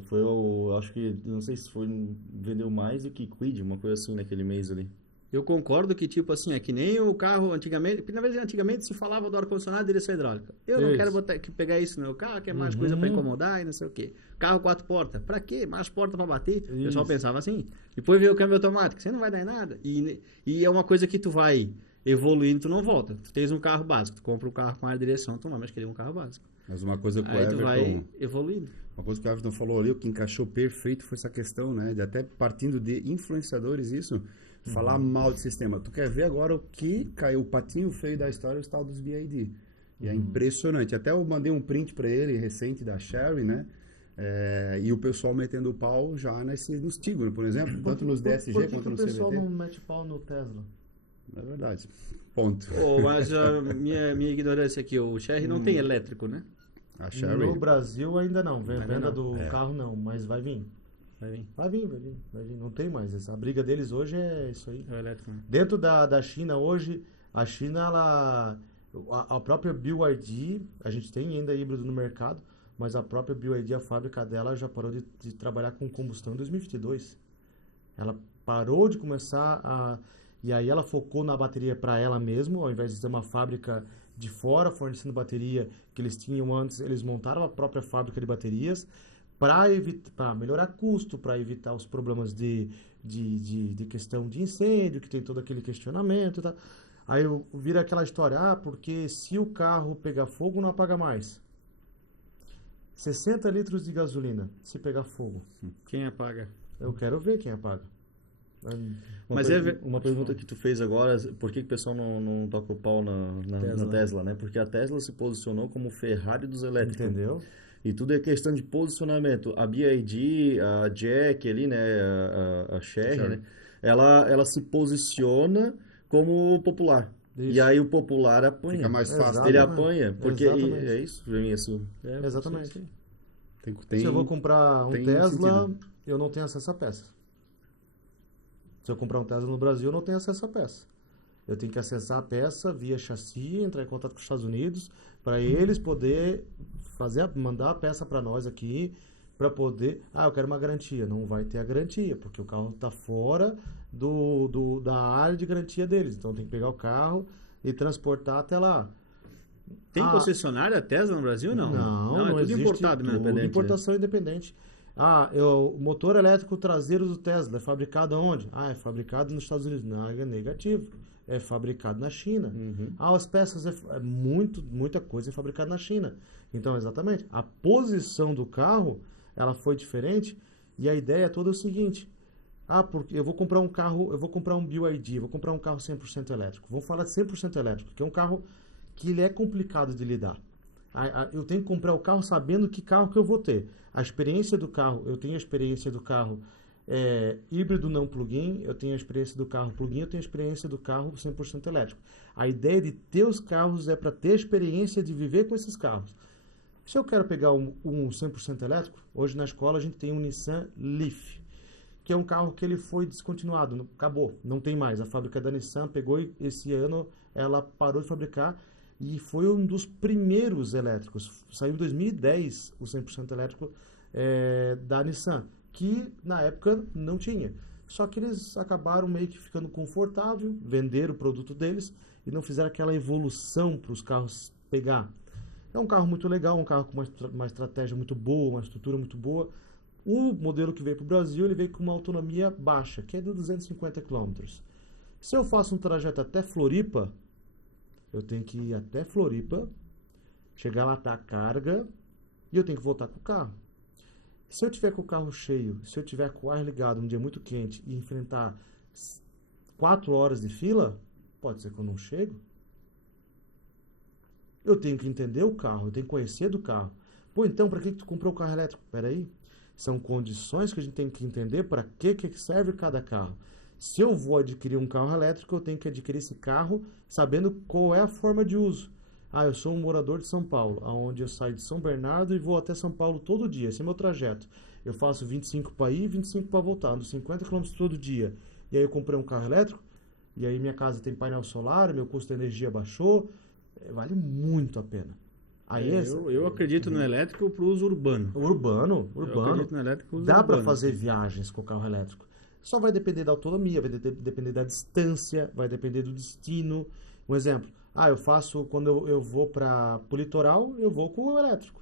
foi o... Acho que, não sei se foi... Vendeu mais do que Kwid, uma coisa assim, naquele mês ali. Eu concordo que, tipo assim, é que nem o carro antigamente. Porque, na verdade, antigamente se falava do ar-condicionado e direção hidráulica. Eu não Isso. quero pegar isso no meu carro, que é mais coisa para incomodar e não sei o quê. Carro 4 portas. Pra quê? Mais porta para bater? O pessoal pensava assim. Depois veio o câmbio automático. Você não vai dar em nada. E é uma coisa que tu vai evoluindo, tu não volta. Tu tens um carro básico. Tu compra um carro com ar direção, tu não vai mais querer um carro básico. Mas uma coisa que o Aí tu vai Everton... evoluindo. Uma coisa que o Everton falou ali, o que encaixou perfeito foi essa questão, né? De até partindo de influenciadores, isso, falar mal de sistema. Tu quer ver agora o que caiu, o patinho feio da história, o tal dos BID. E é impressionante. Até eu mandei um print para ele, recente, da Sherry, né? E o pessoal metendo o pau já nos Tigre, por exemplo, tanto nos DSG Por que quanto que o no pessoal CVT. não mete pau no Tesla? É verdade. Ponto. Mas a minha ignorância aqui, o Sherry não tem elétrico, né? A Sherry... No Brasil ainda não, Ainda venda não. do carro não, mas vai vir. Vai vir. Vai vir. Não tem mais. A briga deles hoje é isso aí. É o elétrico, né? Dentro da China hoje, a China, a própria BYD, a gente tem ainda híbrido no mercado, mas a própria BYD, a fábrica dela já parou de trabalhar com combustão em 2022. Ela parou de começar e aí ela focou na bateria para ela mesma, ao invés de ter uma fábrica de fora fornecendo bateria que eles tinham antes, eles montaram a própria fábrica de baterias para melhorar custo, para evitar os problemas de questão de incêndio, que tem todo aquele questionamento e tal. Aí vira aquela história, porque se o carro pegar fogo, não apaga mais. 60 litros de gasolina, se pegar fogo. Quem apaga? Eu quero ver quem apaga. Uma pergunta que tu fez agora, por que o pessoal não toca o pau na Tesla, né? Porque a Tesla se posicionou como o Ferrari dos elétricos. Entendeu? E tudo é questão de posicionamento. A BYD, a Jack ali, né? A Sherry, né? Ela se posiciona como popular. Isso. E aí o popular apanha. Fica mais fácil. Ele Exatamente. apanha. Porque Exatamente. é isso, pra mim, assim. Exatamente. Tem, Se eu vou comprar um tem Tesla, sentido. eu não tenho acesso à peça. Se eu comprar um Tesla no Brasil, eu não tenho acesso à peça. Eu tenho que acessar a peça via chassi, entrar em contato com os Estados Unidos, para eles poder mandar a peça para nós aqui, para poder... eu quero uma garantia. Não vai ter a garantia, porque o carro está fora da área de garantia deles. Então tem que pegar o carro e transportar até lá. Tem concessionária Tesla no Brasil? Não. Não é tudo existe, importado, né? tudo Independente, importação independente. O motor elétrico traseiro do Tesla é fabricado aonde? É fabricado nos Estados Unidos. Não, é negativo. É fabricado na China. As peças, muita coisa é fabricada na China. Então, exatamente, a posição do carro, ela foi diferente, e a ideia toda é o seguinte: porque eu vou comprar um carro, eu vou comprar um BYD, eu vou comprar um carro 100% elétrico. Vamos falar de 100% elétrico, que é um carro que ele é complicado de lidar. Eu tenho que comprar o carro sabendo que carro que eu vou ter. A experiência do carro, eu tenho a experiência do carro híbrido não plug-in, eu tenho a experiência do carro plug-in, eu tenho a experiência do carro 100% elétrico. A ideia de ter os carros é para ter a experiência de viver com esses carros. Se eu quero pegar um 100% elétrico, hoje na escola a gente tem um Nissan Leaf, que é um carro que ele foi descontinuado, acabou, não tem mais. A fábrica da Nissan pegou e esse ano ela parou de fabricar e foi um dos primeiros elétricos. Saiu em 2010 o 100% elétrico da Nissan, que na época não tinha. Só que eles acabaram meio que ficando confortável, venderam o produto deles e não fizeram aquela evolução para os carros pegar. É um carro muito legal, um carro com uma estratégia muito boa, uma estrutura muito boa. O modelo que veio para o Brasil, ele veio com uma autonomia baixa, que é de 250 km. Se eu faço um trajeto até Floripa, eu tenho que ir até Floripa, chegar lá, tá a carga, e eu tenho que voltar com o carro. Se eu tiver com o carro cheio, se eu tiver com o ar ligado um dia muito quente e enfrentar 4 horas de fila, pode ser que eu não chego. Eu tenho que entender o carro, eu tenho que conhecer do carro. Pô, então, para que tu comprou o carro elétrico? Peraí. São condições que a gente tem que entender para que serve cada carro. Se eu vou adquirir um carro elétrico, eu tenho que adquirir esse carro sabendo qual é a forma de uso. Ah, eu sou um morador de São Paulo, onde eu saio de São Bernardo e vou até São Paulo todo dia. Esse é meu trajeto. Eu faço 25 para ir e 25 para voltar, ando 50 km todo dia. E aí eu comprei um carro elétrico, e aí minha casa tem painel solar, meu custo de energia baixou. Vale muito a pena. Aí eu acredito no elétrico para o uso urbano. Urbano. Eu acredito no elétrico para o uso Dá urbano. para fazer viagens com o carro elétrico. Só vai depender da autonomia, vai depender da distância, vai depender do destino. Um exemplo, eu faço, quando eu vou para o litoral, eu vou com o elétrico.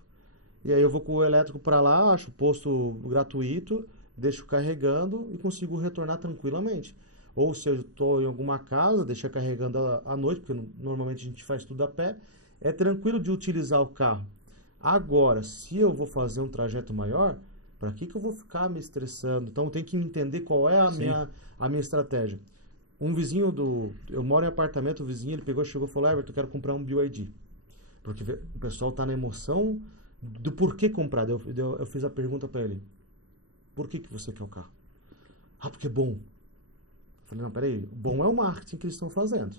E aí eu vou com o elétrico para lá, acho o posto gratuito, deixo carregando e consigo retornar tranquilamente. Ou se eu estou em alguma casa, deixa carregando à noite, porque normalmente a gente faz tudo a pé, é tranquilo de utilizar o carro. Agora, se eu vou fazer um trajeto maior, para que eu vou ficar me estressando? Então, eu tenho que entender qual é a minha estratégia. Um vizinho eu moro em apartamento, o vizinho, ele pegou, chegou e falou, Everton, eu quero comprar um BYD. Porque o pessoal está na emoção do porquê comprar. Eu fiz a pergunta para ele, por que você quer o carro? Porque é bom. Eu falei, não, peraí, bom é o marketing que eles estão fazendo.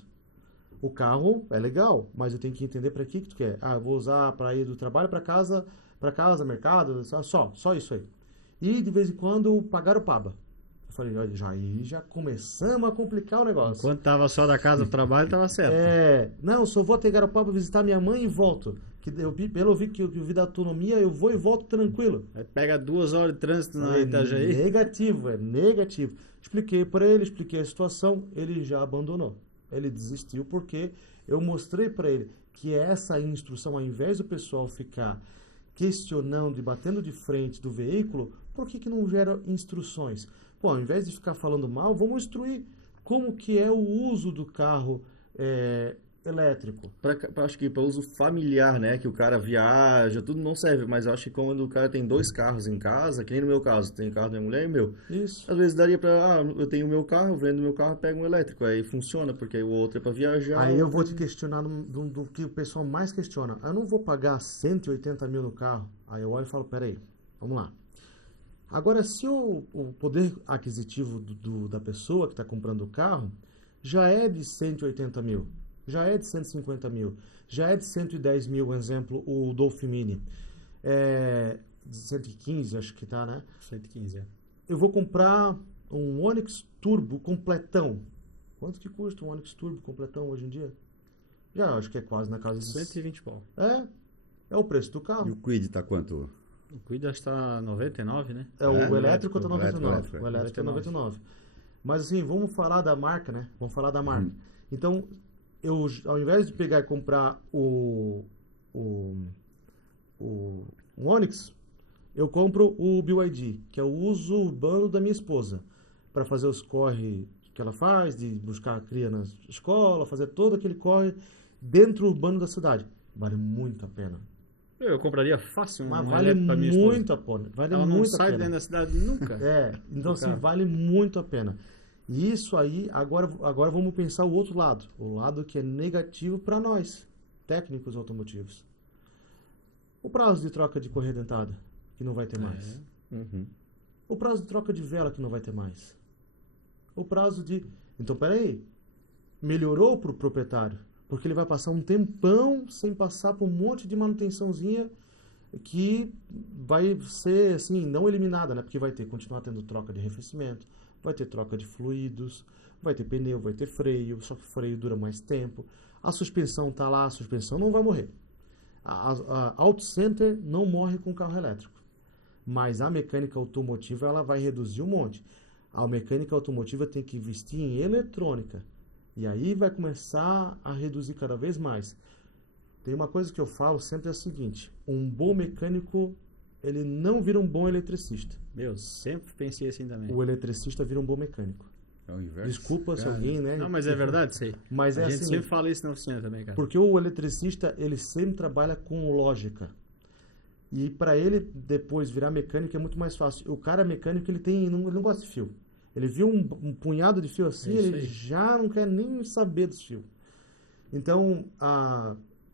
O carro é legal, mas eu tenho que entender para que tu quer. Eu vou usar para ir do trabalho para casa, mercado, só isso aí. E de vez em quando pagar o PABA. Eu falei, já começamos a complicar o negócio. Enquanto tava só da casa pro trabalho, tava certo. Não, só vou até Garopaba visitar minha mãe e volto. Eu vi que eu vi da autonomia, eu vou e volto tranquilo. Aí pega 2 horas de trânsito na Itajaí. É negativo. Expliquei para ele, expliquei a situação, ele já abandonou. Ele desistiu porque eu mostrei para ele que essa instrução, ao invés do pessoal ficar questionando e batendo de frente do veículo, por que não gera instruções? Pô, ao invés de ficar falando mal, vamos instruir como que é o uso do carro elétrico. Acho que para uso familiar, né? Que o cara viaja, tudo não serve. Mas eu acho que quando o cara tem 2 carros em casa, que nem no meu caso, tem carro da minha mulher e meu. Isso. Às vezes daria para, eu tenho o meu carro, eu vendo meu carro, pego um elétrico. Aí funciona, porque o outro é para viajar. Aí eu vou te questionar do que o pessoal mais questiona. Eu não vou pagar 180 mil no carro. Aí eu olho e falo, peraí, vamos lá. Agora, se o poder aquisitivo da pessoa que está comprando o carro já é de 180 mil, já é de 150 mil, já é de 110 mil, por exemplo, o Dolphin Mini. De 115, acho que tá, né? 115, Eu vou comprar um Onix Turbo completão. Quanto que custa um Onix Turbo completão hoje em dia? Já acho que é quase na casa de 120 pau. É o preço do E carro. o Quid tá quanto? O Quid acho que tá 99, né? O elétrico tá 99. elétrico. O elétrico é 99. Mas assim, vamos falar da marca, né? Vamos falar da marca. Então, eu, ao invés de pegar e comprar um Onix, eu compro o BYD, que é o uso urbano da minha esposa, para fazer os corre que ela faz, de buscar a cria na escola, fazer todo aquele corre dentro urbano da cidade. Vale muito a pena. Eu compraria fácil Mas um vale elétrico pra minha esposa. muito a pena. Vale Ela não muito a sai pena. dentro da cidade nunca. Então assim, Cara. vale muito a pena. E isso aí, agora vamos pensar o outro lado. O lado que é negativo para nós, técnicos automotivos. O prazo de troca de correia dentada, que não vai ter mais. O prazo de troca de vela, que não vai ter mais. O prazo de... Então, peraí. Melhorou para o proprietário. Porque ele vai passar um tempão sem passar por um monte de manutençãozinha que vai ser, assim, não eliminada, né? Porque vai continuar tendo troca de arrefecimento, vai ter troca de fluidos, vai ter pneu, vai ter freio, só que o freio dura mais tempo. A suspensão tá lá, a suspensão não vai morrer. A Auto Center não morre com carro elétrico. Mas a mecânica automotiva, ela vai reduzir um monte. A mecânica automotiva tem que investir em eletrônica. E aí vai começar a reduzir cada vez mais. Tem uma coisa que eu falo sempre é a seguinte: um bom mecânico, ele não vira um bom eletricista. Meu, sempre pensei assim também. O eletricista vira um bom mecânico. É o inverso. Desculpa se alguém, né? Não, mas é verdade isso aí. Mas A é gente assim, sempre fala isso na oficina também, cara. porque o eletricista, ele sempre trabalha com lógica. E para ele depois virar mecânico é muito mais fácil. O cara mecânico, ele não gosta de fio. Ele viu um punhado de fio assim, ele já não quer nem saber dos fios. Então,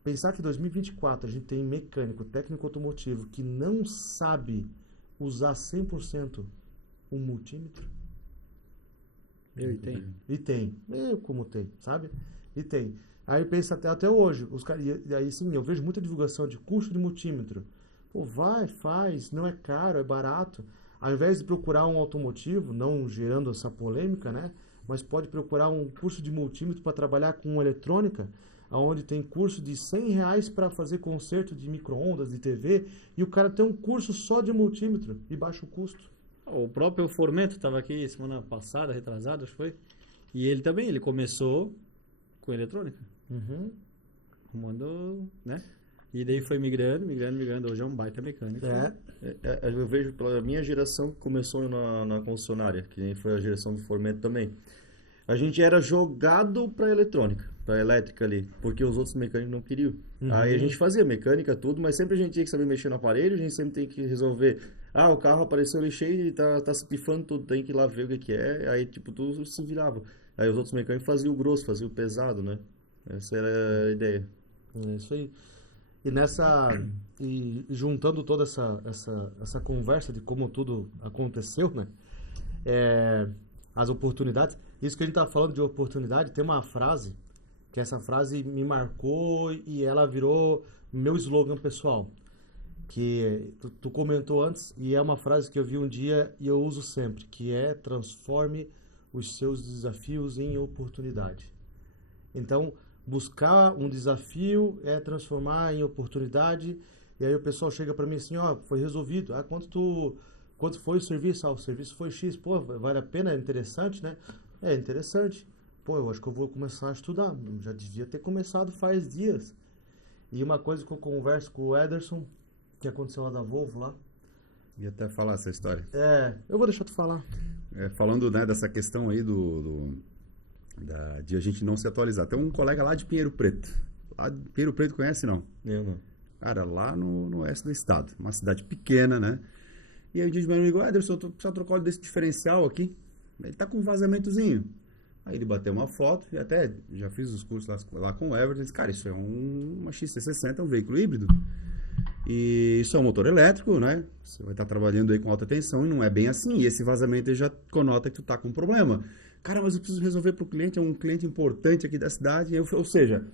pensar que em 2024 a gente tem mecânico, técnico automotivo que não sabe usar 100% um multímetro. E tem. E tem. Como tem, sabe? E tem. Aí pensa até hoje, os caras, e aí sim, eu vejo muita divulgação de curso de multímetro. Pô, faz, não é caro, é barato. Ao invés de procurar um automotivo, não gerando essa polêmica, né? Mas pode procurar um curso de multímetro para trabalhar com eletrônica, onde tem curso de R$100 para fazer conserto de micro-ondas, de TV, e o cara tem um curso só de multímetro e baixa o custo. O próprio Formento estava aqui semana passada, retrasada, acho que foi. E ele também, ele começou com eletrônica. Arrumando, né? E daí foi migrando. Hoje é um baita mecânico. Eu vejo pela minha geração que começou na concessionária, que nem foi a geração do Formento também. A gente era jogado para eletrônica, para elétrica ali, porque os outros mecânicos não queriam. Aí a gente fazia mecânica, tudo, mas sempre a gente tinha que saber mexer no aparelho, a gente sempre tem que resolver. O carro apareceu ali cheio e tá se pifando tudo, tem que ir lá ver o que é. Aí, tipo, tudo se virava. Aí os outros mecânicos faziam o grosso, faziam o pesado, né? Essa era a ideia. É isso aí. E juntando toda essa conversa de como tudo aconteceu, né? As oportunidades. Isso que a gente tá falando de oportunidade, tem uma frase, que essa frase me marcou e ela virou meu slogan pessoal. Que tu comentou antes, e é uma frase que eu vi um dia e eu uso sempre, que é: transforme os seus desafios em oportunidade. Então, buscar um desafio é transformar em oportunidade. E aí o pessoal chega para mim assim: foi resolvido. Quanto foi o serviço? O serviço foi X. Pô, vale a pena? É interessante, né? É interessante. Pô, eu acho que eu vou começar a estudar. Já devia ter começado faz dias. E uma coisa que eu converso com o Ederson, que aconteceu lá da Volvo lá. Ia até falar essa história. Eu vou deixar tu falar. Falando, né, dessa questão aí de a gente não se atualizar. Tem um colega lá de Pinheiro Preto. Lá de Pinheiro Preto, conhece, não? Eu não. Cara, lá no oeste do estado. Uma cidade pequena, né? E aí diz meu amigo: Ederson, tu precisa trocar óleo desse diferencial aqui. Ele tá com um vazamentozinho. Aí ele bateu uma foto, e até já fiz os cursos lá com o Everton. Ele disse: cara, isso é uma XC60, um veículo híbrido. E isso é um motor elétrico, né? Você vai estar trabalhando aí com alta tensão e não é bem assim. E esse vazamento aí já conota que tu tá com um problema. Cara, mas eu preciso resolver para o cliente, é um cliente importante aqui da cidade. Ou seja,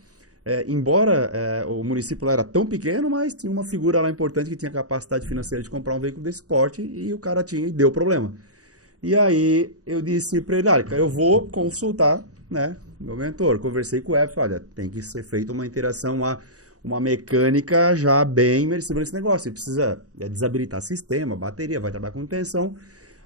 embora o município lá era tão pequeno, mas tinha uma figura lá importante que tinha capacidade financeira de comprar um veículo desse porte e o cara tinha e deu problema. E aí eu disse para ele: eu vou consultar, né, meu mentor. Conversei com o Everton: olha, tem que ser feita uma interação, uma mecânica já bem imersiva nesse negócio. Você precisa desabilitar sistema, bateria, vai trabalhar com tensão.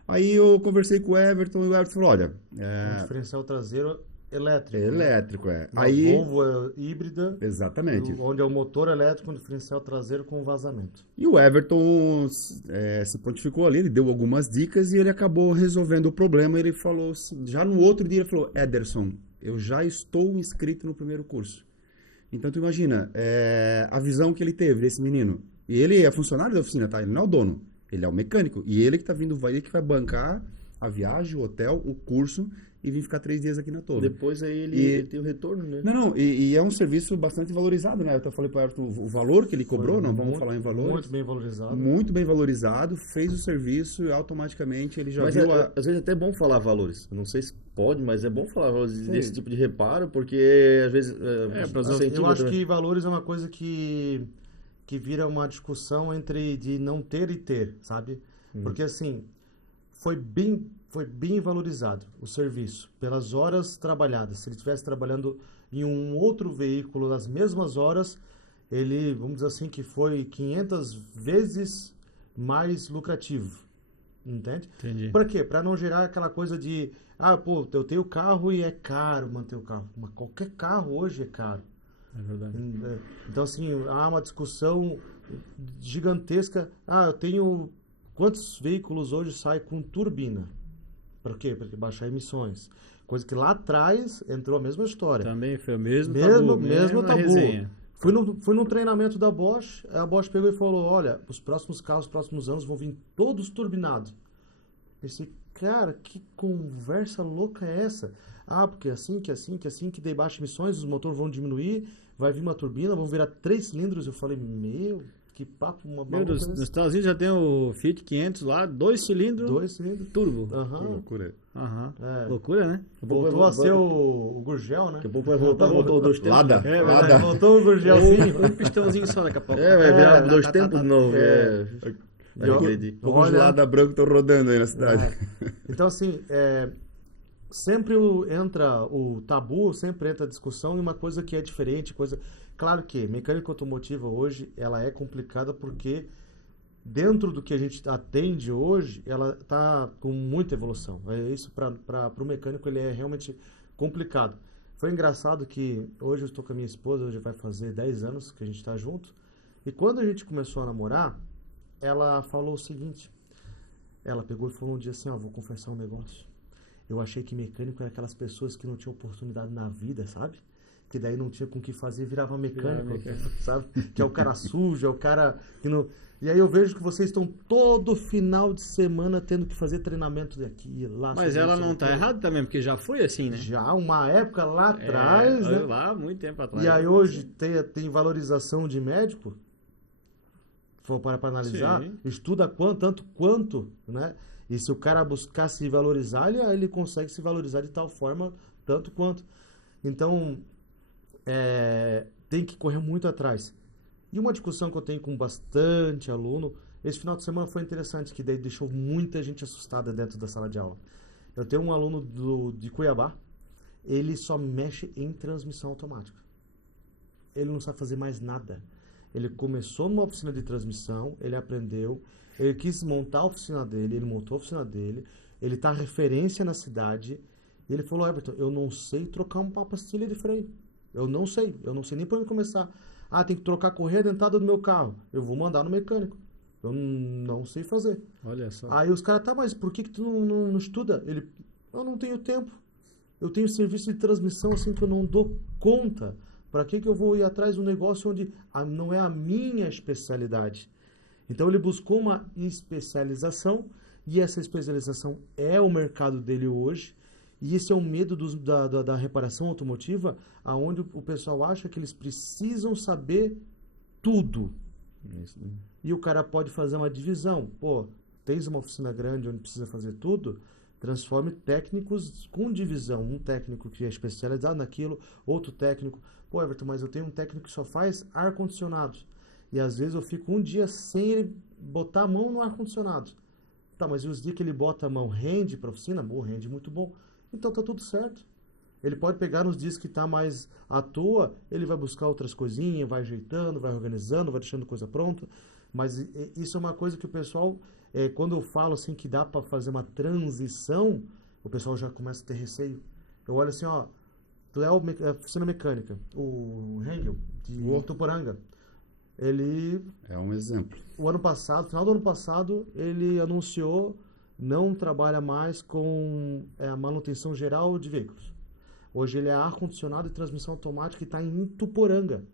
Aí eu conversei com o Everton e o Everton falou: olha... Um diferencial traseiro elétrico. Elétrico, né? Aí... Volvo é híbrida. Exatamente. Onde é o motor elétrico, um diferencial traseiro com vazamento. E o Everton se pontificou ali, ele deu algumas dicas e ele acabou resolvendo o problema. Ele falou assim, já no outro dia ele falou: Ederson, eu já estou inscrito no primeiro curso. Então tu imagina, a visão que ele teve desse menino. E ele é funcionário da oficina, tá? Ele não é o dono. Ele é o mecânico. E ele que tá vindo, ele que vai bancar a viagem, o hotel, o curso e vir ficar 3 dias aqui na Torre. Depois aí ele tem o retorno, né? Não, e é um serviço bastante valorizado, né? Eu até falei para o Everton o valor que ele cobrou, não vamos falar em valores. Muito bem valorizado. Muito bem valorizado, fez o serviço e automaticamente ele já viu... Às vezes é até bom falar valores. Eu não sei se pode, mas é bom falar valores desse tipo de reparo, porque às vezes... eu acho que valores é uma coisa que vira uma discussão entre de não ter e ter, sabe? Porque assim, foi bem valorizado o serviço pelas horas trabalhadas. Se ele estivesse trabalhando em um outro veículo nas mesmas horas, ele, vamos dizer assim, que foi 500 vezes mais lucrativo. Entende? Entendi. Para quê? Para não gerar aquela coisa de eu tenho carro e é caro manter o carro. Mas qualquer carro hoje é caro. É verdade. Então, assim, há uma discussão gigantesca. Eu tenho... Quantos veículos hoje saem com turbina? Para quê? Para baixar emissões. Coisa que lá atrás entrou a mesma história. Também foi o mesmo tabu. Resenha. Fui num treinamento da Bosch, a Bosch pegou e falou, olha, os próximos carros, os próximos anos vão vir todos turbinados. Pensei, cara, que conversa louca é essa? Ah, porque assim, que dê baixas emissões, os motores vão diminuir, vai vir uma turbina, vão virar 3 cilindros. Eu falei, que papo, Nos Estados Unidos já tem o Fiat 500 lá, 2 cilindros. 2 cilindros. Turbo. Que loucura. Loucura, né? Voltou a ser o Gurgel, né? Daqui a pouco vai voltou dos tempos. Lada. Lada. Voltou o Gurgelzinho. Um pistãozinho só daqui a pouco. Vai virar dos tempos de novo. Alguns Lada branco estão rodando aí na cidade. Então, assim, sempre entra o tabu, sempre entra a discussão em uma coisa que é diferente, Claro que mecânica automotiva hoje, ela é complicada porque dentro do que a gente atende hoje, ela está com muita evolução. Isso para o mecânico ele é realmente complicado. Foi engraçado que hoje eu estou com a minha esposa, hoje vai fazer 10 anos que a gente está junto, e quando a gente começou a namorar, ela falou o seguinte, ela pegou e falou um dia assim, vou confessar um negócio. Eu achei que mecânico era aquelas pessoas que não tinham oportunidade na vida, sabe? Que daí não tinha com o que fazer, virava mecânico, sabe? Que é o cara sujo, é o cara que não... E aí eu vejo que vocês estão todo final de semana tendo que fazer treinamento daqui, lá. Mas ela não tá errada também, porque já foi assim, né? Já, uma época lá atrás, né? Lá, muito tempo atrás. E aí hoje tem valorização de médico, for para analisar, estuda tanto quanto, né? E se o cara buscar se valorizar, ele consegue se valorizar de tal forma, tanto quanto. Então, tem que correr muito atrás. E uma discussão que eu tenho com bastante aluno, esse final de semana foi interessante, que daí deixou muita gente assustada dentro da sala de aula. Eu tenho um aluno de Cuiabá, ele só mexe em transmissão automática. Ele não sabe fazer mais nada. Ele começou numa oficina de transmissão, ele aprendeu, ele quis montar a oficina dele, ele montou a oficina dele, ele tá referência na cidade, e ele falou, Everton, eu não sei trocar uma pastilha de freio. Eu não sei nem por onde começar. Tem que trocar a correia dentada do meu carro. Eu vou mandar no mecânico. Eu não sei fazer. Olha só. Aí os caras, mas por que tu não estuda? Eu não tenho tempo. Eu tenho serviço de transmissão assim que eu não dou conta. Para que eu vou ir atrás de um negócio onde não é a minha especialidade? Então ele buscou uma especialização e essa especialização é o mercado dele hoje. E esse é o medo da reparação automotiva, aonde o pessoal acha que eles precisam saber tudo. Isso. E o cara pode fazer uma divisão. Tens uma oficina grande onde precisa fazer tudo, transforme técnicos com divisão. Um técnico que é especializado naquilo, outro técnico. Everton, mas eu tenho um técnico que só faz ar-condicionado. E às vezes eu fico um dia sem ele botar a mão no ar-condicionado. Tá, mas e os dias que ele bota a mão, rende para a oficina? Rende muito bom. Então tá tudo certo. Ele pode pegar nos dias que tá mais à toa, ele vai buscar outras coisinhas, vai ajeitando, vai organizando, vai deixando coisa pronta. Mas isso é uma coisa que o pessoal, quando eu falo assim que dá para fazer uma transição, o pessoal já começa a ter receio. Eu olho assim, tu é a oficina mecânica, o Hengel, de Tuporanga. Ele... É um exemplo. O ano passado, final do ano passado, ele anunciou não trabalha mais com a manutenção geral de veículos. Hoje ele é ar-condicionado e transmissão automática e está em Tuporanga.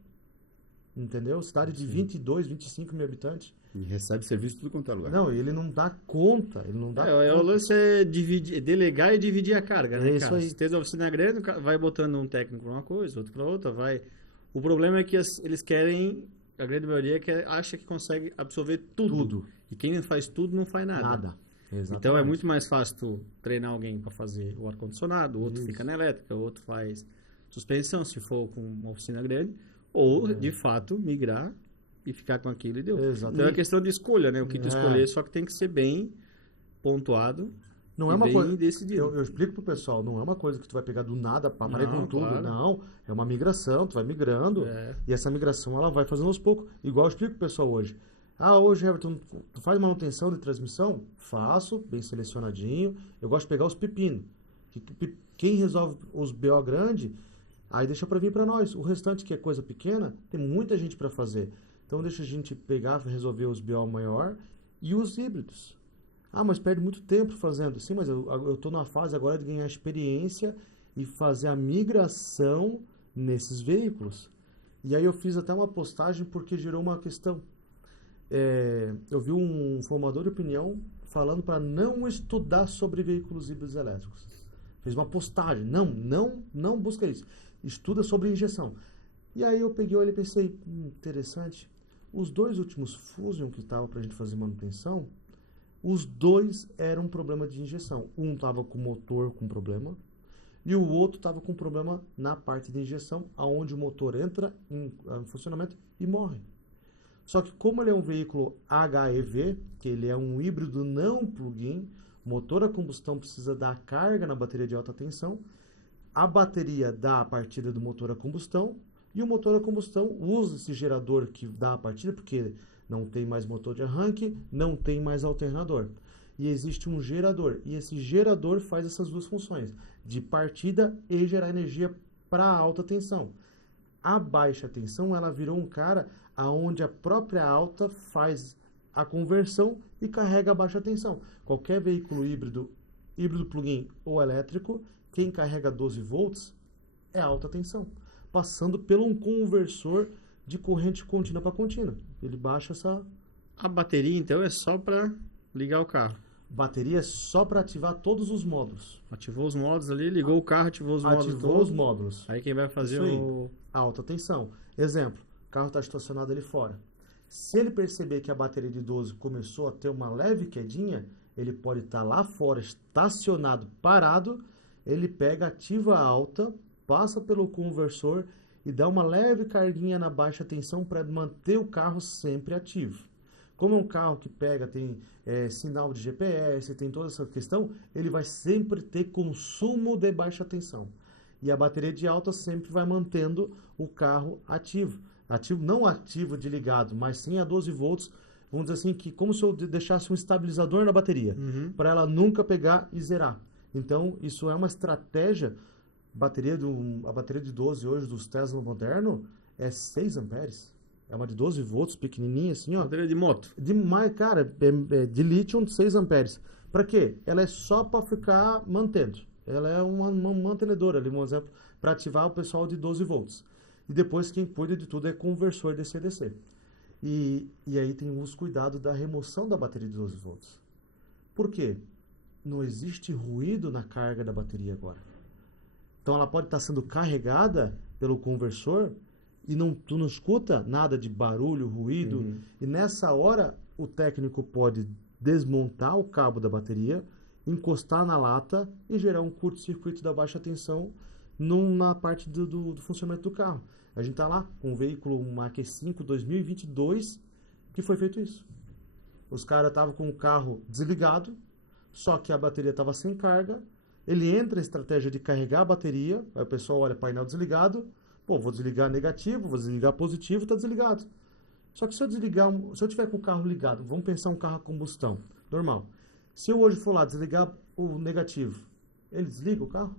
Entendeu? Cidade de 22, 25 mil habitantes. E recebe serviço de tudo quanto é lugar. Não, ele não dá conta. O lance é delegar e dividir a carga, né, isso aí. Se tem uma oficina grande, vai botando um técnico para uma coisa, outro para outra, vai... O problema é que eles querem, a grande maioria acha que consegue absorver tudo. E quem não faz tudo não faz nada. Exatamente. Então é muito mais fácil tu treinar alguém para fazer o ar-condicionado, o outro fica na elétrica, o outro faz suspensão, se for com uma oficina grande, ou de fato migrar e ficar com aquilo e deu. Exatamente. Então é questão de escolha, né? O que tu escolher, só que tem que ser bem pontuado. Não é uma coisa decidido. Eu explico pro pessoal, não é uma coisa que tu vai pegar do nada para parar com tudo, claro. Não, é uma migração, tu vai migrando, e essa migração ela vai fazendo aos poucos, igual eu explico pro pessoal hoje. Hoje, Everton, tu faz manutenção de transmissão? Faço, bem selecionadinho. Eu gosto de pegar os pepinos. Quem resolve os BO grande, aí deixa para vir para nós. O restante, que é coisa pequena, tem muita gente para fazer. Então deixa a gente pegar, resolver os BO maior e os híbridos. Mas perde muito tempo fazendo. Sim, mas eu estou na fase agora de ganhar experiência e fazer a migração nesses veículos. E aí eu fiz até uma postagem porque gerou uma questão. Eu vi um formador de opinião falando para não estudar sobre veículos híbridos elétricos. Fez uma postagem. Não busca isso. Estuda sobre injeção. E aí eu peguei, olhei e pensei, interessante. Os 2 últimos Fusion que estavam para a gente fazer manutenção, os 2 eram um problema de injeção. Um estava com o motor com problema e o outro estava com problema na parte de injeção, aonde o motor entra em funcionamento e morre. Só que como ele é um veículo HEV, que ele é um híbrido não plug-in, motor a combustão precisa dar carga na bateria de alta tensão, a bateria dá a partida do motor a combustão e o motor a combustão usa esse gerador que dá a partida, porque não tem mais motor de arranque, não tem mais alternador. E existe um gerador, e esse gerador faz essas 2 funções, de partida e gerar energia para alta tensão. A baixa tensão, ela virou um cara aonde a própria alta faz a conversão e carrega a baixa tensão. Qualquer veículo híbrido plug-in ou elétrico, quem carrega 12 volts é alta tensão, passando por um conversor de corrente contínua para contínua. Ele baixa essa... A bateria, então, é só para ligar o carro. Bateria é só para ativar todos os módulos. Ativou os módulos ali, ligou o carro, ativou os módulos Ativou todos. os módulos. Aí quem vai fazer Isso aí. o... Alta tensão. Exemplo, o carro está estacionado ali fora. Se ele perceber que a bateria de 12 começou a ter uma leve quedinha, ele pode estar lá fora, estacionado, parado, ele pega, ativa a alta, passa pelo conversor e dá uma leve carguinha na baixa tensão para manter o carro sempre ativo. Como é um carro que pega, tem sinal de GPS, tem toda essa questão, ele vai sempre ter consumo de baixa tensão. E a bateria de alta sempre vai mantendo o carro ativo. Ativo, não ativo de ligado, mas sim a 12 volts. Vamos dizer assim, que como se eu deixasse um estabilizador na bateria, para ela nunca pegar e zerar. Então, isso é uma estratégia. A bateria de 12 hoje dos Tesla moderno é 6 amperes. É uma de 12 volts, pequenininha assim, ó. Bateria de moto. Cara, de lítio de 6 amperes. Para quê? Ela é só para ficar mantendo. Ela é uma mantenedora, ali um exemplo, para ativar o pessoal de 12 volts. E depois quem cuida de tudo é conversor DC-DC. E aí tem os cuidados da remoção da bateria de 12 volts. Por quê? Não existe ruído na carga da bateria agora. Então ela pode estar sendo carregada pelo conversor e tu não escuta nada de barulho, ruído. E nessa hora o técnico pode desmontar o cabo da bateria, encostar na lata e gerar um curto-circuito da baixa tensão na parte do funcionamento do carro. A gente está lá com um veículo, um Q5 2022, que foi feito isso. Os caras estavam com o carro desligado, só que a bateria estava sem carga. Ele entra em estratégia de carregar a bateria, aí o pessoal olha, painel desligado, vou desligar negativo, vou desligar positivo, está desligado. Só que se eu tiver com o carro ligado, vamos pensar um carro a combustão, normal. Se eu hoje for lá desligar o negativo, ele desliga o carro?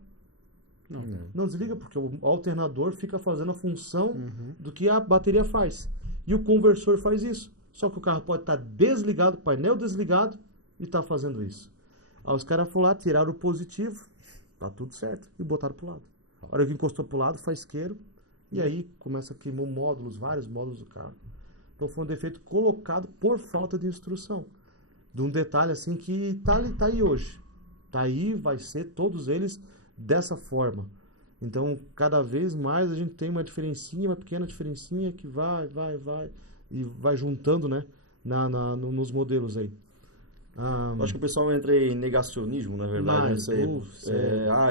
Não desliga, porque o alternador fica fazendo a função do que a bateria faz. E o conversor faz isso. Só que o carro pode estar desligado, painel desligado, e está fazendo isso. Aí os caras foram lá, tiraram o positivo, tá tudo certo, e botaram pro lado. A hora que encostou pro lado, faz isqueiro, e aí começa a queimar vários módulos do carro. Então foi um defeito colocado por falta de instrução. De um detalhe assim que tá aí hoje. Tá aí, vai ser todos eles dessa forma. Então, cada vez mais a gente tem uma diferencinha, uma pequena diferencinha que vai e vai juntando, né, nos modelos aí. Acho que o pessoal entra em negacionismo, na verdade.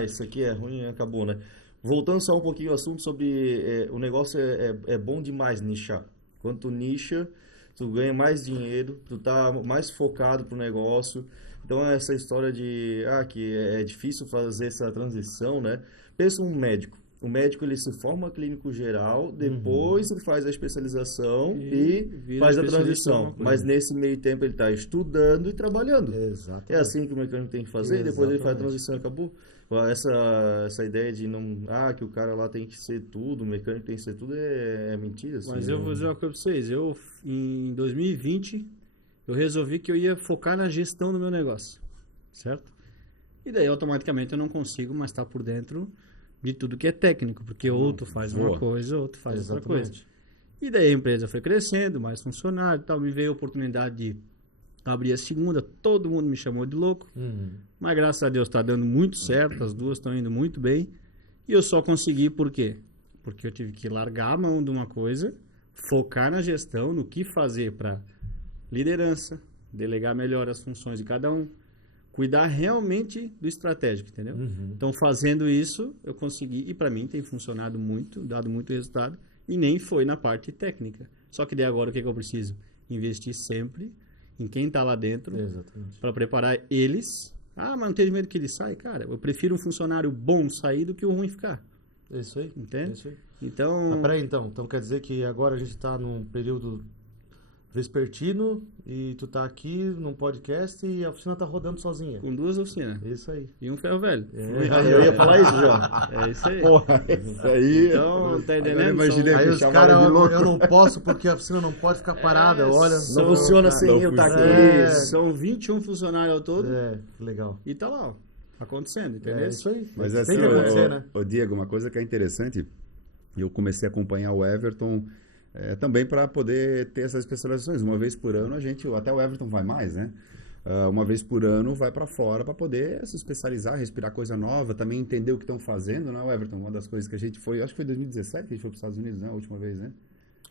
Isso aqui é ruim, acabou, né? Voltando só um pouquinho ao assunto sobre o negócio é bom demais nichar. Quanto tu nicha, tu ganha mais dinheiro, tu tá mais focado pro negócio. Então essa história de que é difícil fazer essa transição, né? Pensa um médico. O médico ele se forma clínico geral, depois ele faz a especialização e faz a transição. Mas nesse meio tempo ele está estudando e trabalhando. Exatamente. É assim que o mecânico tem que fazer, depois ele faz a transição e acabou. Essa ideia de não. Que o cara lá tem que ser tudo, o mecânico tem que ser tudo é mentira. Assim, mas eu vou dizer uma coisa pra vocês. Em 2020, eu resolvi que eu ia focar na gestão do meu negócio. Certo? E daí automaticamente eu não consigo mais estar por dentro de tudo que é técnico, porque outro faz uma boa. coisa, outro faz outra coisa. Exatamente. E daí a empresa foi crescendo, mais funcionário e tal, me veio a oportunidade de abrir a segunda, todo mundo me chamou de louco, mas graças a Deus está dando muito certo, as duas estão indo muito bem, e eu só consegui por quê? Porque eu tive que largar a mão de uma coisa, focar na gestão, no que fazer para liderança, delegar melhor as funções de cada um, cuidar realmente do estratégico, entendeu? Então, fazendo isso, eu consegui, e para mim tem funcionado muito, dado muito resultado, e nem foi na parte técnica. Só que daí agora o que eu preciso? Investir sempre em quem está lá dentro, Exatamente. para preparar eles. Ah, mas não tem medo que ele saia? Cara, eu prefiro um funcionário bom sair do que o ruim ficar. É isso aí. Entende? É isso aí. Então, Mas peraí, então quer dizer que agora a gente está num período vespertino e tu tá aqui num podcast e a oficina tá rodando sozinha. com 2 oficinas Isso aí. e um ferro velho. Eu ia falar isso já. É isso aí. Porra, isso aí. Então, tá entendendo? Agora eu imaginei Aí que os chamaram caras, de louco. eu não posso porque a oficina não pode ficar parada, olha. Não Não funciona cara. sem não eu estar funciona. aqui. São 21 funcionários ao todo Que legal. e tá lá, ó, acontecendo, entendeu? É isso aí. Mas Tem assim, que acontecer, né? ô Diego, uma coisa que é interessante, eu comecei a acompanhar o Everton também para poder ter essas especializações. Uma vez por ano, até o Everton vai mais, né? Uma vez por ano vai para fora para poder se especializar, respirar coisa nova, também entender o que estão fazendo, né, Everton? Uma das coisas que a gente foi, acho que foi 2017 que a gente foi para os Estados Unidos, né? A última vez, né?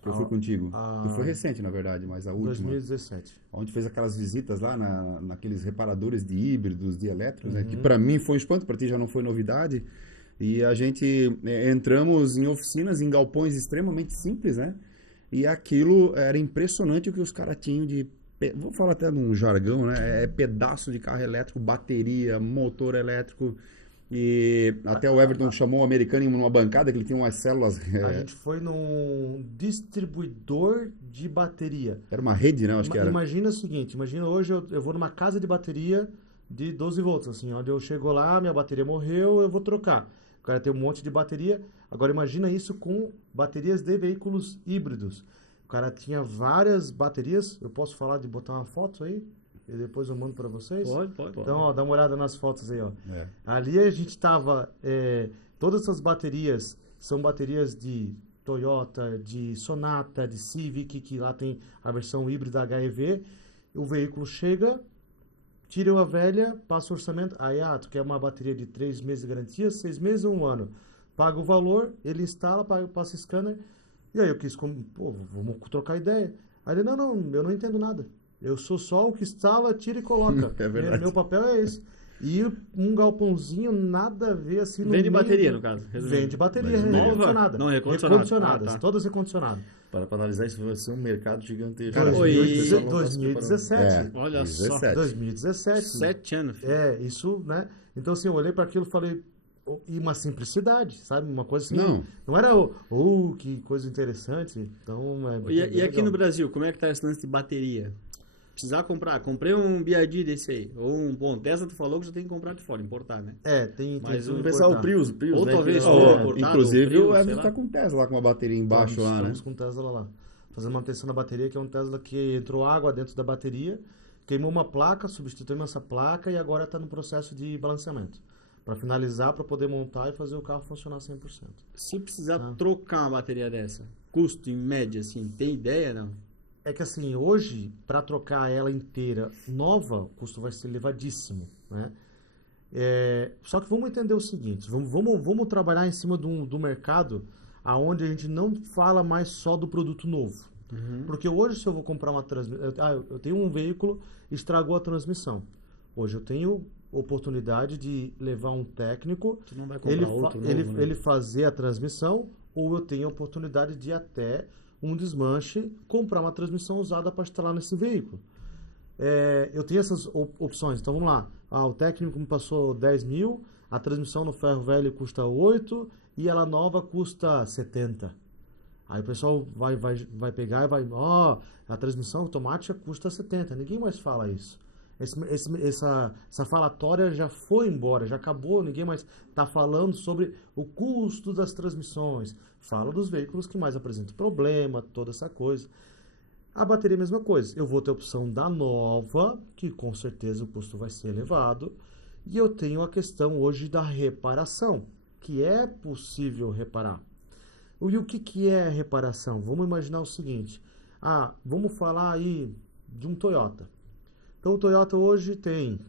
Eu fui contigo. Tu foi recente, na verdade, mas a última. 2017. Onde fez aquelas visitas lá naqueles reparadores de híbridos, de elétricos, né? Que para mim foi um espanto, para ti já não foi novidade. E a gente entramos em oficinas, em galpões extremamente simples, né? E aquilo era impressionante o que os caras tinham de... Vou falar até num jargão, né? Pedaço de carro elétrico, bateria, motor elétrico. E até o Everton chamou o americano em uma bancada que ele tinha umas células... A gente foi num distribuidor de bateria. Era uma rede, né? Acho que era. Imagina o seguinte, imagina hoje eu vou numa casa de bateria de 12 volts, assim, onde eu chego lá, minha bateria morreu, eu vou trocar. O cara tem um monte de bateria. Agora imagina isso com baterias de veículos híbridos. O cara tinha várias baterias. Eu posso falar de botar uma foto aí? E depois eu mando para vocês? Pode. Então, ó, dá uma olhada nas fotos aí, ó. É. Ali a gente tava... todas essas baterias são baterias de Toyota, de Sonata, de Civic, que lá tem a versão híbrida HEV. O veículo chega, tira a velha, passa o orçamento. Aí, tu quer uma bateria de 3 meses de garantia, 6 meses ou 1 ano. Paga o valor, ele instala, passa o scanner. E aí eu quis, vamos trocar ideia. Aí ele, não, eu não entendo nada. Eu sou só o que instala, tira e coloca. É verdade. Meu papel é esse. E um galpãozinho, nada a ver assim no Vende meio bateria, do- no caso. resumindo. Vende bateria Vende recondicionada. Não, recondicionada. Recondicionadas, Ah, tá. todas recondicionadas. Para analisar isso, vai ser um mercado gigantesco. Cara, Oi, oi, o pessoal não tá se preparando. 2017. Olha só, 17. 2017. 7 anos. filho. Isso, né? Então, assim, eu olhei para aquilo e falei... E uma simplicidade, sabe? Uma coisa assim... Não. era que coisa interessante. Então, E bem aqui legal. no Brasil, como é que tá esse lance de bateria? Precisar comprar. Comprei um BYD desse aí. Ou bom, Tesla tu falou que já tem que comprar de fora, importar, né? Tem Mas tudo o O pessoal, o importado. Prius, Ou né, talvez que- for Ó, importado, Inclusive ou frio, o sei Everton lá. tá com o Tesla lá com a bateria embaixo lá, né? Estamos com o Tesla lá. Fazendo manutenção na bateria, que é um Tesla que entrou água dentro da bateria, queimou uma placa, substituímos essa placa e agora está no processo de balanceamento. Para finalizar, para poder montar e fazer o carro funcionar 100%. Se precisar Tá. trocar uma bateria dessa, custo em média, assim, tem ideia, não? É que assim, hoje, para trocar ela inteira nova, o custo vai ser elevadíssimo, né? Só que vamos entender o seguinte, vamos trabalhar em cima do mercado aonde a gente não fala mais só do produto novo. Porque hoje, se eu vou comprar uma transmissão... eu tenho um veículo, estragou a transmissão. Hoje eu tenho oportunidade de levar um técnico, Tu não vai comprar ele, outro ele, novo, né? ele fazer a transmissão, ou eu tenho a oportunidade de até um desmanche, comprar uma transmissão usada para instalar nesse veículo. Eu tenho essas opções. Então vamos lá. O técnico me passou 10 mil, a transmissão no ferro velho custa 8 e ela nova custa 70. Aí o pessoal vai pegar e vai... a transmissão automática custa 70. Ninguém mais fala isso. Essa falatória já foi embora, já acabou, ninguém mais está falando sobre o custo das transmissões. Fala dos veículos que mais apresentam problema, toda essa coisa. A bateria é a mesma coisa. Eu vou ter a opção da nova, que com certeza o custo vai ser elevado. E eu tenho a questão hoje da reparação, que é possível reparar. E o que é reparação? Vamos imaginar o seguinte. Vamos falar aí de um Toyota. Então o Toyota hoje tem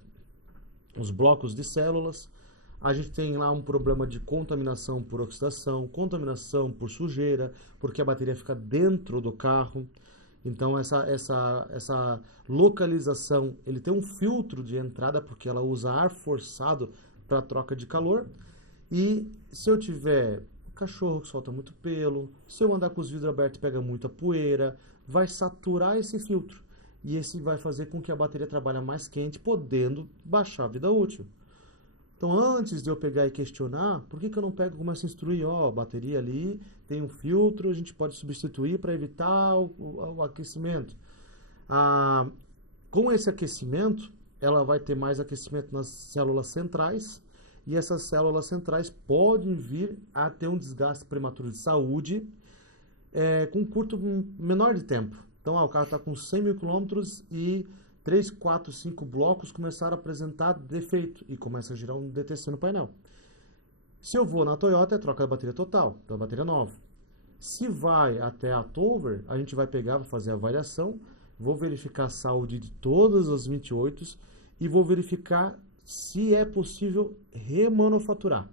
os blocos de células, a gente tem lá um problema de contaminação por oxidação, contaminação por sujeira, porque a bateria fica dentro do carro. Então essa localização, ele tem um filtro de entrada, porque ela usa ar forçado para troca de calor. E se eu tiver cachorro que solta muito pelo, se eu andar com os vidros abertos e pega muita poeira, vai saturar esse filtro. E esse vai fazer com que a bateria trabalhe mais quente, podendo baixar a vida útil. Então, antes de eu pegar e questionar, por que eu não pego e começo a instruir? A bateria ali tem um filtro, a gente pode substituir para evitar o aquecimento. Com esse aquecimento, ela vai ter mais aquecimento nas células centrais, e essas células centrais podem vir a ter um desgaste prematuro de saúde com um curto menor de tempo. Então, o carro está com 100 mil quilômetros e 3, 4, 5 blocos começaram a apresentar defeito e começa a girar um DTC no painel. Se eu vou na Toyota, é troca da bateria total, da bateria nova. Se vai até a Tover, a gente vai pegar, vai fazer a avaliação, vou verificar a saúde de todas as 28 e vou verificar se é possível remanufaturar.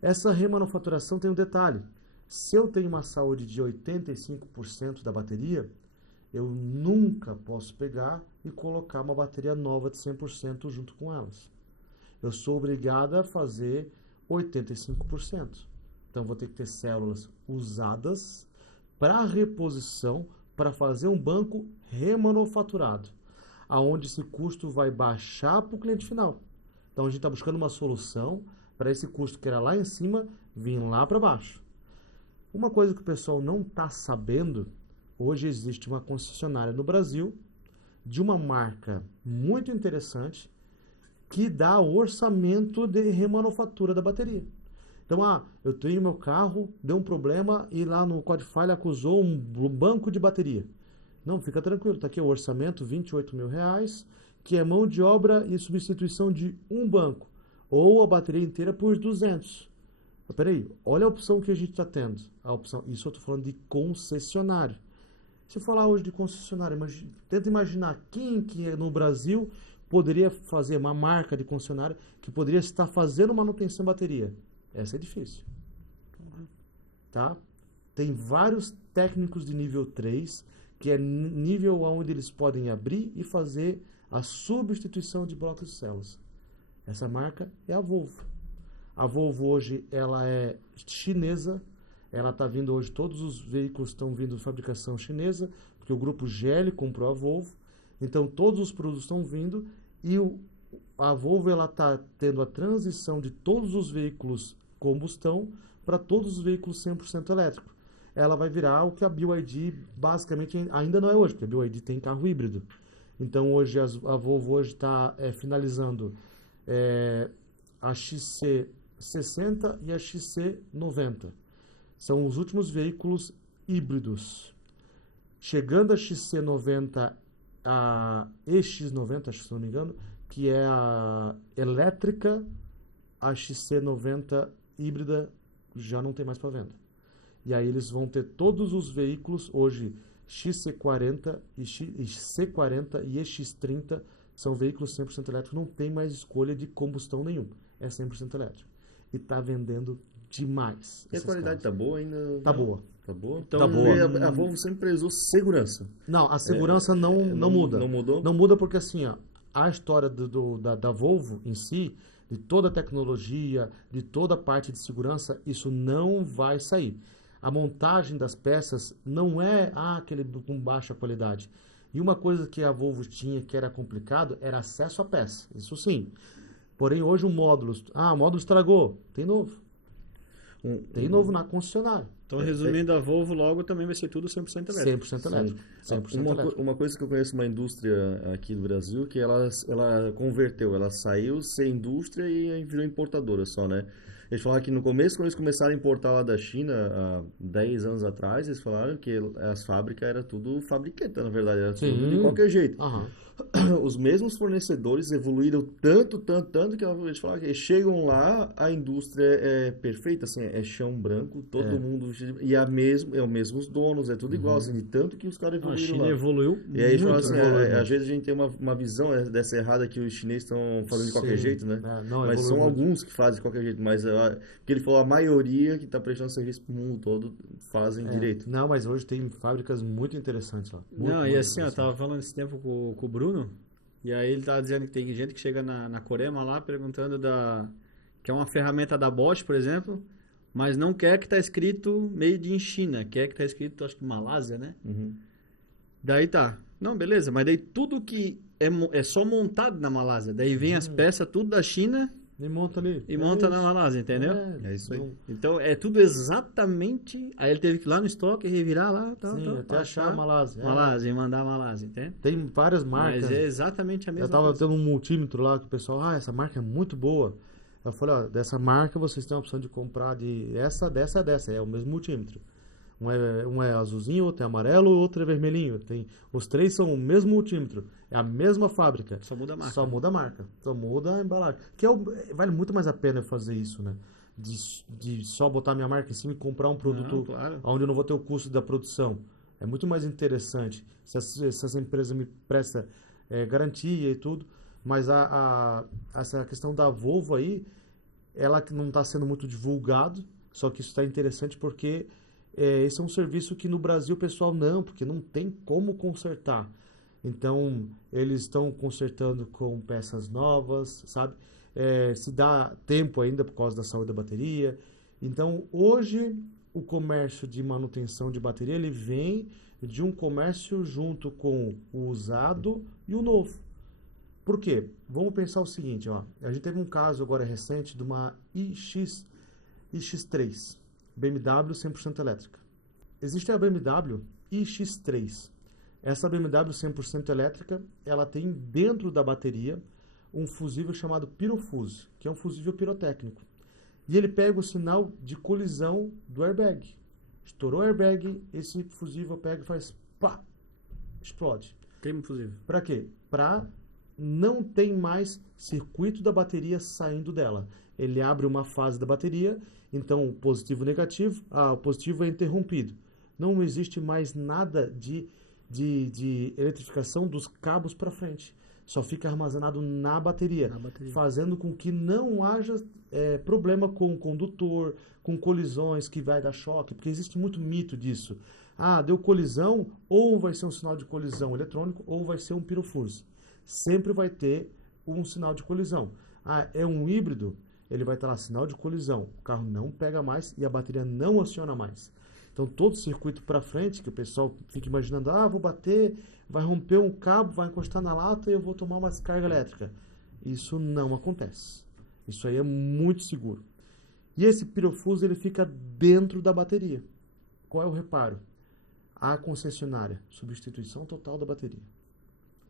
Essa remanufaturação tem um detalhe. Se eu tenho uma saúde de 85% da bateria, eu nunca posso pegar e colocar uma bateria nova de 100% junto com elas. Eu sou obrigado a fazer 85%. Então, vou ter que ter células usadas para reposição, para fazer um banco remanufaturado, aonde esse custo vai baixar para o cliente final. Então, a gente está buscando uma solução para esse custo que era lá em cima, vir lá para baixo. Uma coisa que o pessoal não está sabendo, hoje existe uma concessionária no Brasil de uma marca muito interessante que dá orçamento de remanufatura da bateria. Então, eu tenho meu carro, deu um problema e lá no Código Falha acusou um banco de bateria. Não, fica tranquilo, está aqui o orçamento, R$28 mil, que é mão de obra e substituição de um banco, ou a bateria inteira por 200. Mas, peraí, olha a opção que a gente está tendo. Isso eu estou falando de concessionário. Se eu falar hoje de concessionário, tenta imaginar quem que no Brasil poderia fazer uma marca de concessionário que poderia estar fazendo manutenção de bateria. Essa é difícil. Tá? Tem vários técnicos de nível 3, que é nível onde eles podem abrir e fazer a substituição de blocos de células. Essa marca é a Volvo. A Volvo hoje ela é chinesa, ela está vindo hoje, todos os veículos estão vindo de fabricação chinesa, porque o grupo GL comprou a Volvo, então todos os produtos estão vindo e a Volvo está tendo a transição de todos os veículos combustão para todos os veículos 100% elétricos. Ela vai virar o que a BYD basicamente ainda não é hoje, porque a BYD tem carro híbrido. Então hoje a Volvo hoje está finalizando a XC60 e a XC90. São os últimos veículos híbridos. Chegando a XC90, a EX90, acho que se não me engano, que é a elétrica, a XC90 híbrida já não tem mais para venda. E aí eles vão ter todos os veículos, hoje XC40 e C40 e EX30 são veículos 100% elétricos, não tem mais escolha de combustão nenhum, é 100% elétrico. E está vendendo demais. E a qualidade está boa ainda? Tá boa. Tá boa? Então Tá boa. A Volvo sempre prezou segurança. Não, a segurança não muda. Não mudou? Não muda porque assim, a história da Volvo em si, de toda a tecnologia, de toda a parte de segurança, isso não vai sair. A montagem das peças não é aquele com baixa qualidade. E uma coisa que a Volvo tinha que era complicado era acesso à peça. Isso sim. Porém, hoje o módulo estragou. Tem novo. Tem novo na concessionária. Então, resumindo, a Volvo logo também vai ser tudo 100% elétrico. 100% elétrico. 100% Uma, elétrico. uma coisa que eu conheço uma indústria aqui do Brasil que ela converteu, ela saiu ser indústria e virou importadora só, né? Eles falaram que no começo, quando eles começaram a importar lá da China, há 10 anos atrás, eles falaram que as fábricas era tudo fabricante, na verdade, era tudo de qualquer jeito. Aham. Os mesmos fornecedores evoluíram tanto que eles falaram que chegam lá, a indústria é perfeita, assim, é chão branco, todo mundo, e é os mesmos donos, é tudo igual, assim, de tanto que os caras A evoluíram China lá. evoluiu E aí eles falam muito. assim, evoluído. às vezes a gente tem uma visão dessa errada que os chineses estão fazendo de qualquer Sim. jeito, né? Não, Mas evoluiu são muito. alguns que fazem de qualquer jeito, mas porque ele falou a maioria que está prestando serviço pro mundo todo fazem direito. Não, mas hoje tem fábricas muito interessantes lá. Muito, Não, e muito assim, eu interessantes. tava falando esse tempo com o Bruno, e aí ele tava dizendo que tem gente que chega na Corema lá perguntando que é uma ferramenta da Bosch, por exemplo, mas não quer que tá escrito made in China, quer que tá escrito, acho que Malásia, né? Daí tá. Não, beleza, mas daí tudo que é só montado na Malásia, daí vem as peças tudo da China E monta ali. e monta na isso. Malásia, entendeu? É isso aí. Não- Então é tudo exatamente. Aí ele teve que ir lá no estoque, revirar lá, tal, Sim, tal, até pra achar a Malásia. Malásia, e mandar a Malásia, entende? Tem várias marcas. Mas é exatamente a mesma Eu tava coisa. tendo um multímetro lá que o pessoal, essa marca é muito boa. Eu falei, ó, dessa marca vocês têm a opção de comprar de dessa. É o mesmo multímetro. Um é azulzinho, outro é amarelo, outro é vermelhinho. Os três são o mesmo multímetro. É a mesma fábrica. Só muda a marca. Só muda a marca. Só muda a embalagem. Vale muito mais a pena eu fazer isso, né? De só botar minha marca em cima e comprar um produto Não, claro. onde eu não vou ter o custo da produção. É muito mais interessante se essa empresa me presta garantia e tudo. Mas essa questão da Volvo aí, ela que não está sendo muito divulgado, só que isso está interessante porque esse é um serviço que no Brasil o pessoal não, porque não tem como consertar. Então, eles estão consertando com peças novas, sabe? Se dá tempo ainda por causa da saúde da bateria. Então, hoje, o comércio de manutenção de bateria, ele vem de um comércio junto com o usado e o novo. Por quê? Vamos pensar o seguinte, ó. A gente teve um caso agora recente de uma iX3, BMW 100% elétrica. Existe a BMW iX3. Essa BMW 100% elétrica, ela tem dentro da bateria um fusível chamado Pirofuse, que é um fusível pirotécnico. E ele pega o sinal de colisão do airbag. Estourou o airbag, esse fusível pega e faz pá, explode. Queima fusível. Para quê? Para não tem mais circuito da bateria saindo dela. Ele abre uma fase da bateria, então positivo e negativo, o positivo é interrompido. Não existe mais nada de eletrificação dos cabos para frente. Só fica armazenado na bateria, fazendo com que não haja problema com o condutor, com colisões que vai dar choque, porque existe muito mito disso. Deu colisão, ou vai ser um sinal de colisão eletrônico, ou vai ser um pirofuse. Sempre vai ter um sinal de colisão. É um híbrido, ele vai estar lá, sinal de colisão. O carro não pega mais e a bateria não aciona mais. Então, todo o circuito para frente, que o pessoal fica imaginando, vou bater, vai romper um cabo, vai encostar na lata e eu vou tomar uma descarga elétrica. Isso não acontece. Isso aí é muito seguro. E esse pirofuse, ele fica dentro da bateria. Qual é o reparo? A concessionária, substituição total da bateria.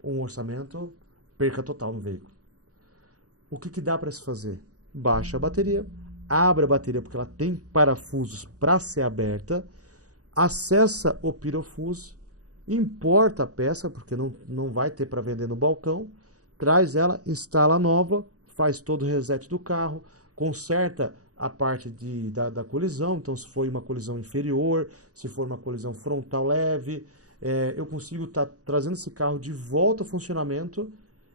Um orçamento, perca total no veículo. O que dá para se fazer? Baixa a bateria, abre a bateria porque ela tem parafusos para ser aberta, acessa o pirofuse, importa a peça, porque não vai ter para vender no balcão, traz ela, instala a nova, faz todo o reset do carro, conserta a parte da colisão, então se for uma colisão inferior, se for uma colisão frontal leve, eu consigo estar trazendo esse carro de volta ao funcionamento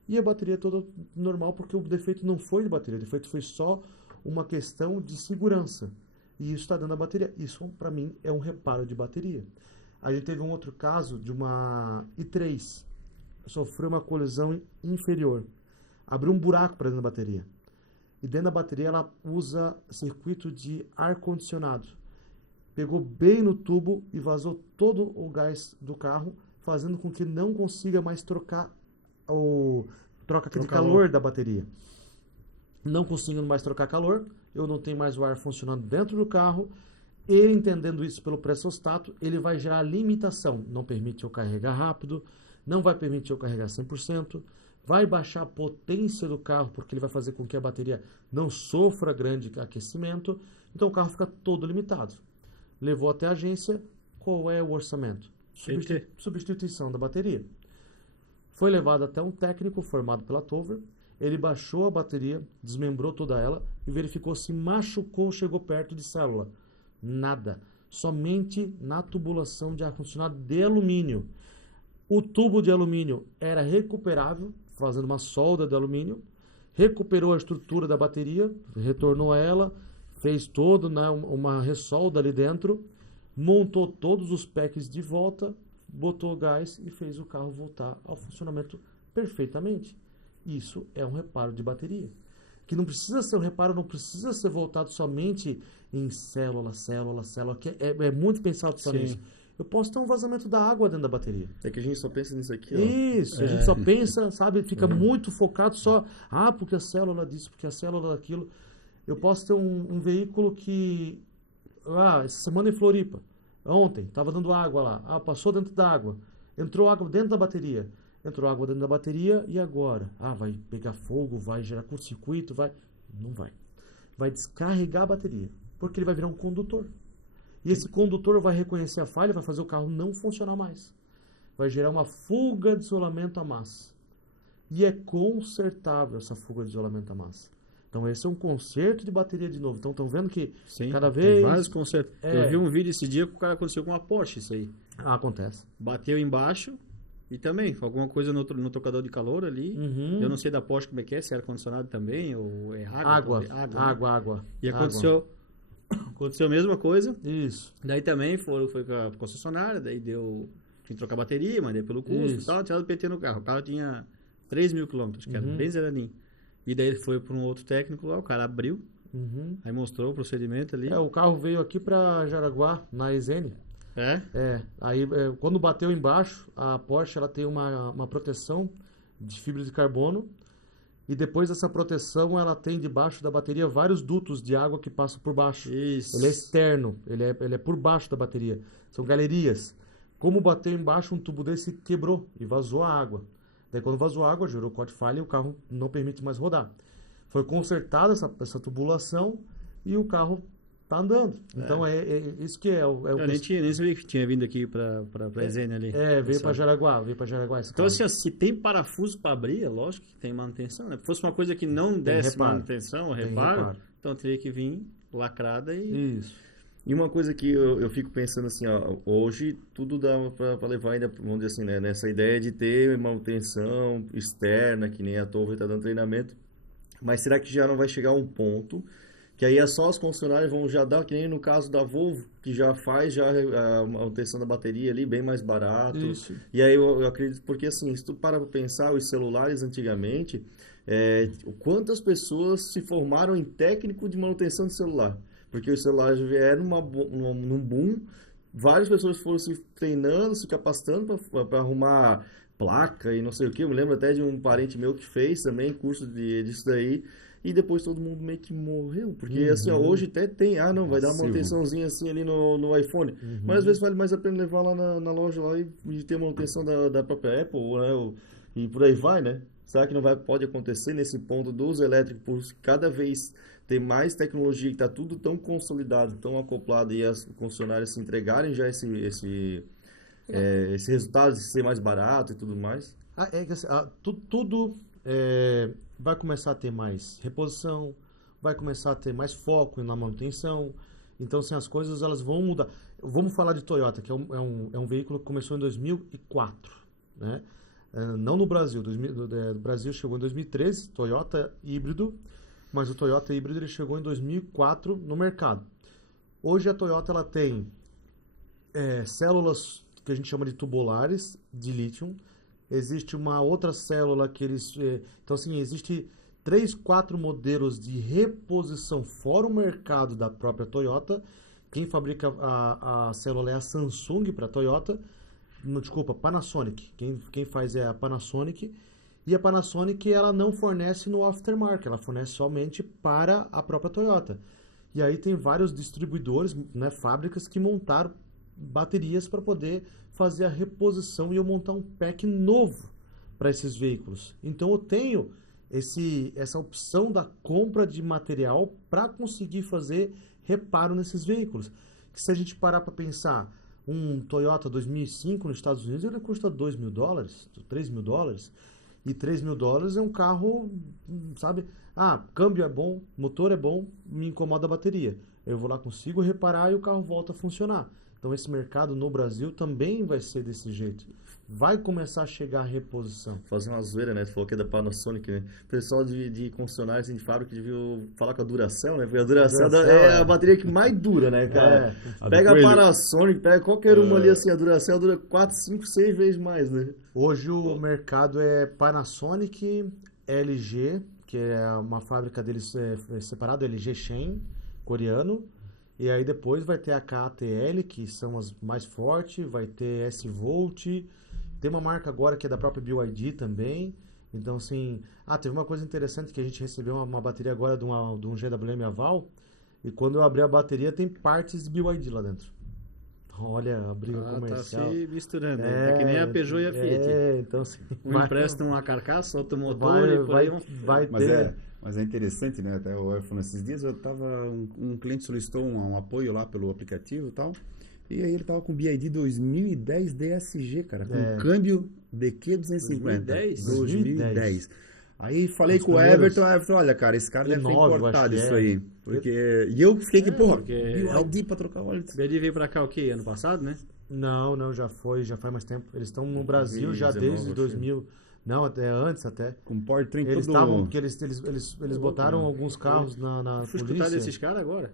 e a bateria toda normal, porque o defeito não foi de bateria, o defeito foi só uma questão de segurança. E isso está dando a bateria. Isso, para mim, é um reparo de bateria. A gente teve um outro caso de uma i3. Sofreu uma colisão inferior. Abriu um buraco para dentro da bateria. E dentro da bateria ela usa circuito de ar-condicionado. Pegou bem no tubo e vazou todo o gás do carro, fazendo com que não consiga mais trocar troca de calor da bateria. Não conseguindo mais trocar calor, eu não tenho mais o ar funcionando dentro do carro, Ele entendendo isso pelo pressostato, ele vai gerar limitação. Não permite eu carregar rápido, não vai permitir eu carregar 100%, vai baixar a potência do carro, porque ele vai fazer com que a bateria não sofra grande aquecimento. Então o carro fica todo limitado. Levou até a agência, qual é o orçamento? Substituição da bateria. Foi levado até um técnico formado pela Tover, ele baixou a bateria, desmembrou toda ela e verificou se machucou ou chegou perto de célula. Nada. Somente na tubulação de ar-condicionado de alumínio. O tubo de alumínio era recuperável, fazendo uma solda de alumínio, recuperou a estrutura da bateria, retornou a ela, fez toda, né, uma ressolda ali dentro, montou todos os packs de volta, botou gás e fez o carro voltar ao funcionamento perfeitamente. Isso é um reparo de bateria. Que não precisa ser um reparo, não precisa ser voltado somente em célula, que é muito pensado só nisso. Eu posso ter um vazamento da água dentro da bateria. É que a gente só pensa nisso aqui, ó. Isso, a gente só pensa, sabe, fica muito focado só, porque a célula disso, porque a célula daquilo. Eu posso ter um veículo que, essa semana em Floripa, ontem, estava dando água lá, passou dentro da água, entrou água dentro da bateria. Entrou água dentro da bateria e agora? Vai pegar fogo, vai gerar curto-circuito, vai... Não vai. Vai descarregar a bateria, porque ele vai virar um condutor. E esse condutor vai reconhecer a falha, vai fazer o carro não funcionar mais. Vai gerar uma fuga de isolamento à massa. E é consertável essa fuga de isolamento à massa. Então esse é um conserto de bateria de novo. Então estão vendo que cada vez... Tem vários consertos. Eu vi um vídeo esse dia que o cara aconteceu com uma Porsche, isso aí. Acontece. Bateu embaixo... E também, alguma coisa no tocador de calor ali. Eu não sei da Porsche como é que é, se é ar-condicionado também, ou é água. Água. E aconteceu a mesma coisa. Isso. Daí também foi pra concessionária, daí tinha que trocar bateria, mandei pelo custo e tal, tinha dado PT no carro. O carro tinha 3 mil quilômetros, que era bem zeradinho. E daí ele foi para um outro técnico lá, o cara abriu, aí mostrou o procedimento ali. O carro veio aqui para Jaraguá, na EZN. Aí quando bateu embaixo, a Porsche ela tem uma proteção de fibra de carbono e depois dessa proteção ela tem debaixo da bateria vários dutos de água que passam por baixo. Isso. Ele é externo, ele é por baixo da bateria, são galerias. Como bateu embaixo, um tubo desse quebrou e vazou a água. Daí quando vazou a água, gerou corte falha e o carro não permite mais rodar. Foi consertada essa tubulação e o carro tá andando. Então isso que é o eu nem sabia que tinha vindo aqui pra EZN ali. Veio pra Jaraguá. Então assim, se tem parafuso para abrir, é lógico que tem manutenção, né? Se fosse uma coisa que não desse manutenção, reparo, então teria que vir lacrada e... Isso. E uma coisa que eu fico pensando assim, hoje tudo dá para levar ainda, vamos dizer assim, né, nessa ideia de ter manutenção externa, que nem a Tover está dando treinamento, mas será que já não vai chegar a um ponto que aí é só os concessionários vão já dar, que nem no caso da Volvo, que já faz a manutenção da bateria ali, bem mais barato. Isso. E aí eu acredito, porque assim, se tu para pensar, os celulares antigamente, quantas pessoas se formaram em técnico de manutenção de celular? Porque os celulares vieram num boom, várias pessoas foram se treinando, se capacitando para arrumar placa e não sei o que. Eu me lembro até de um parente meu que fez também curso disso daí. E depois todo mundo meio que morreu. Porque assim, hoje até tem, vai dar uma manutençãozinha assim ali no iPhone. Mas às vezes vale mais a pena levar lá na loja lá e ter manutenção da própria Apple, né? E por aí vai, né? Será que não pode acontecer nesse ponto dos elétricos, por cada vez ter mais tecnologia, que está tudo tão consolidado, tão acoplado, e as concessionárias se entregarem já esse resultado de ser mais barato e tudo mais? Tudo vai começar a ter mais reposição, vai começar a ter mais foco na manutenção. Então, assim, as coisas elas vão mudar. Vamos falar de Toyota, que é um veículo que começou em 2004, né? Não no Brasil. O Brasil chegou em 2013, Toyota híbrido, mas o Toyota híbrido ele chegou em 2004 no mercado. Hoje a Toyota ela tem células que a gente chama de tubulares de lítio. Existe uma outra célula que eles... Então, assim, existe 3, 4 modelos de reposição fora o mercado da própria Toyota. Quem fabrica a célula é a Samsung para a Toyota. Desculpa, Panasonic. Quem faz é a Panasonic. E a Panasonic ela não fornece no aftermarket, ela fornece somente para a própria Toyota. E aí tem vários distribuidores, né, fábricas que montaram baterias para poder fazer a reposição e eu montar um pack novo para esses veículos. Então eu tenho essa opção da compra de material para conseguir fazer reparo nesses veículos. Que se a gente parar para pensar, um Toyota 2005 nos Estados Unidos, ele custa $2.000, $3.000. E $3.000 é um carro, sabe? Ah, câmbio é bom, motor é bom, me incomoda a bateria. Eu vou lá, consigo reparar e o carro volta a funcionar. Então esse mercado no Brasil também vai ser desse jeito. Vai começar a chegar a reposição. Fazer uma zoeira, né? Tu falou que é da Panasonic, né? O pessoal de concessionários assim, de fábrica devia falar com a Duracell, né? Porque a Duracell é a bateria que mais dura, né, cara? Pega a Panasonic, pega qualquer uma ali assim, a Duracell dura 4, 5, 6 vezes mais, né? Hoje o mercado é Panasonic, LG, que é uma fábrica deles separada, LG Shen, coreano. E aí depois vai ter a KATL, que são as mais fortes, vai ter S-Volt, tem uma marca agora que é da própria BYD também. Então, assim... Ah, teve uma coisa interessante que a gente recebeu uma bateria agora de um GWM Aval. E quando eu abri a bateria, tem partes de BYD lá dentro. Olha, a briga comercial. Tá se misturando. Tá que nem a Peugeot e a Fiat. Então assim... empresta uma carcaça, outro motor e por aí vai ter... Mas é interessante, né? Até eu falando esses dias, um cliente solicitou um apoio lá pelo aplicativo e tal. E aí ele tava com BYD 2010 DSG, cara, com câmbio DQ 250. 2010. Aí falei com o Everton, olha, cara, esse cara deve ter importado isso aí. E eu fiquei que, porra, BYD pra trocar óleo. BYD veio pra cá o quê? Ano passado, né? Não, já faz mais tempo. Eles estão no Brasil já desde 2000. Não, até antes até. Com powertrain eles estavam, porque eles botaram alguns carros na Fui polícia. escutar desses caras agora?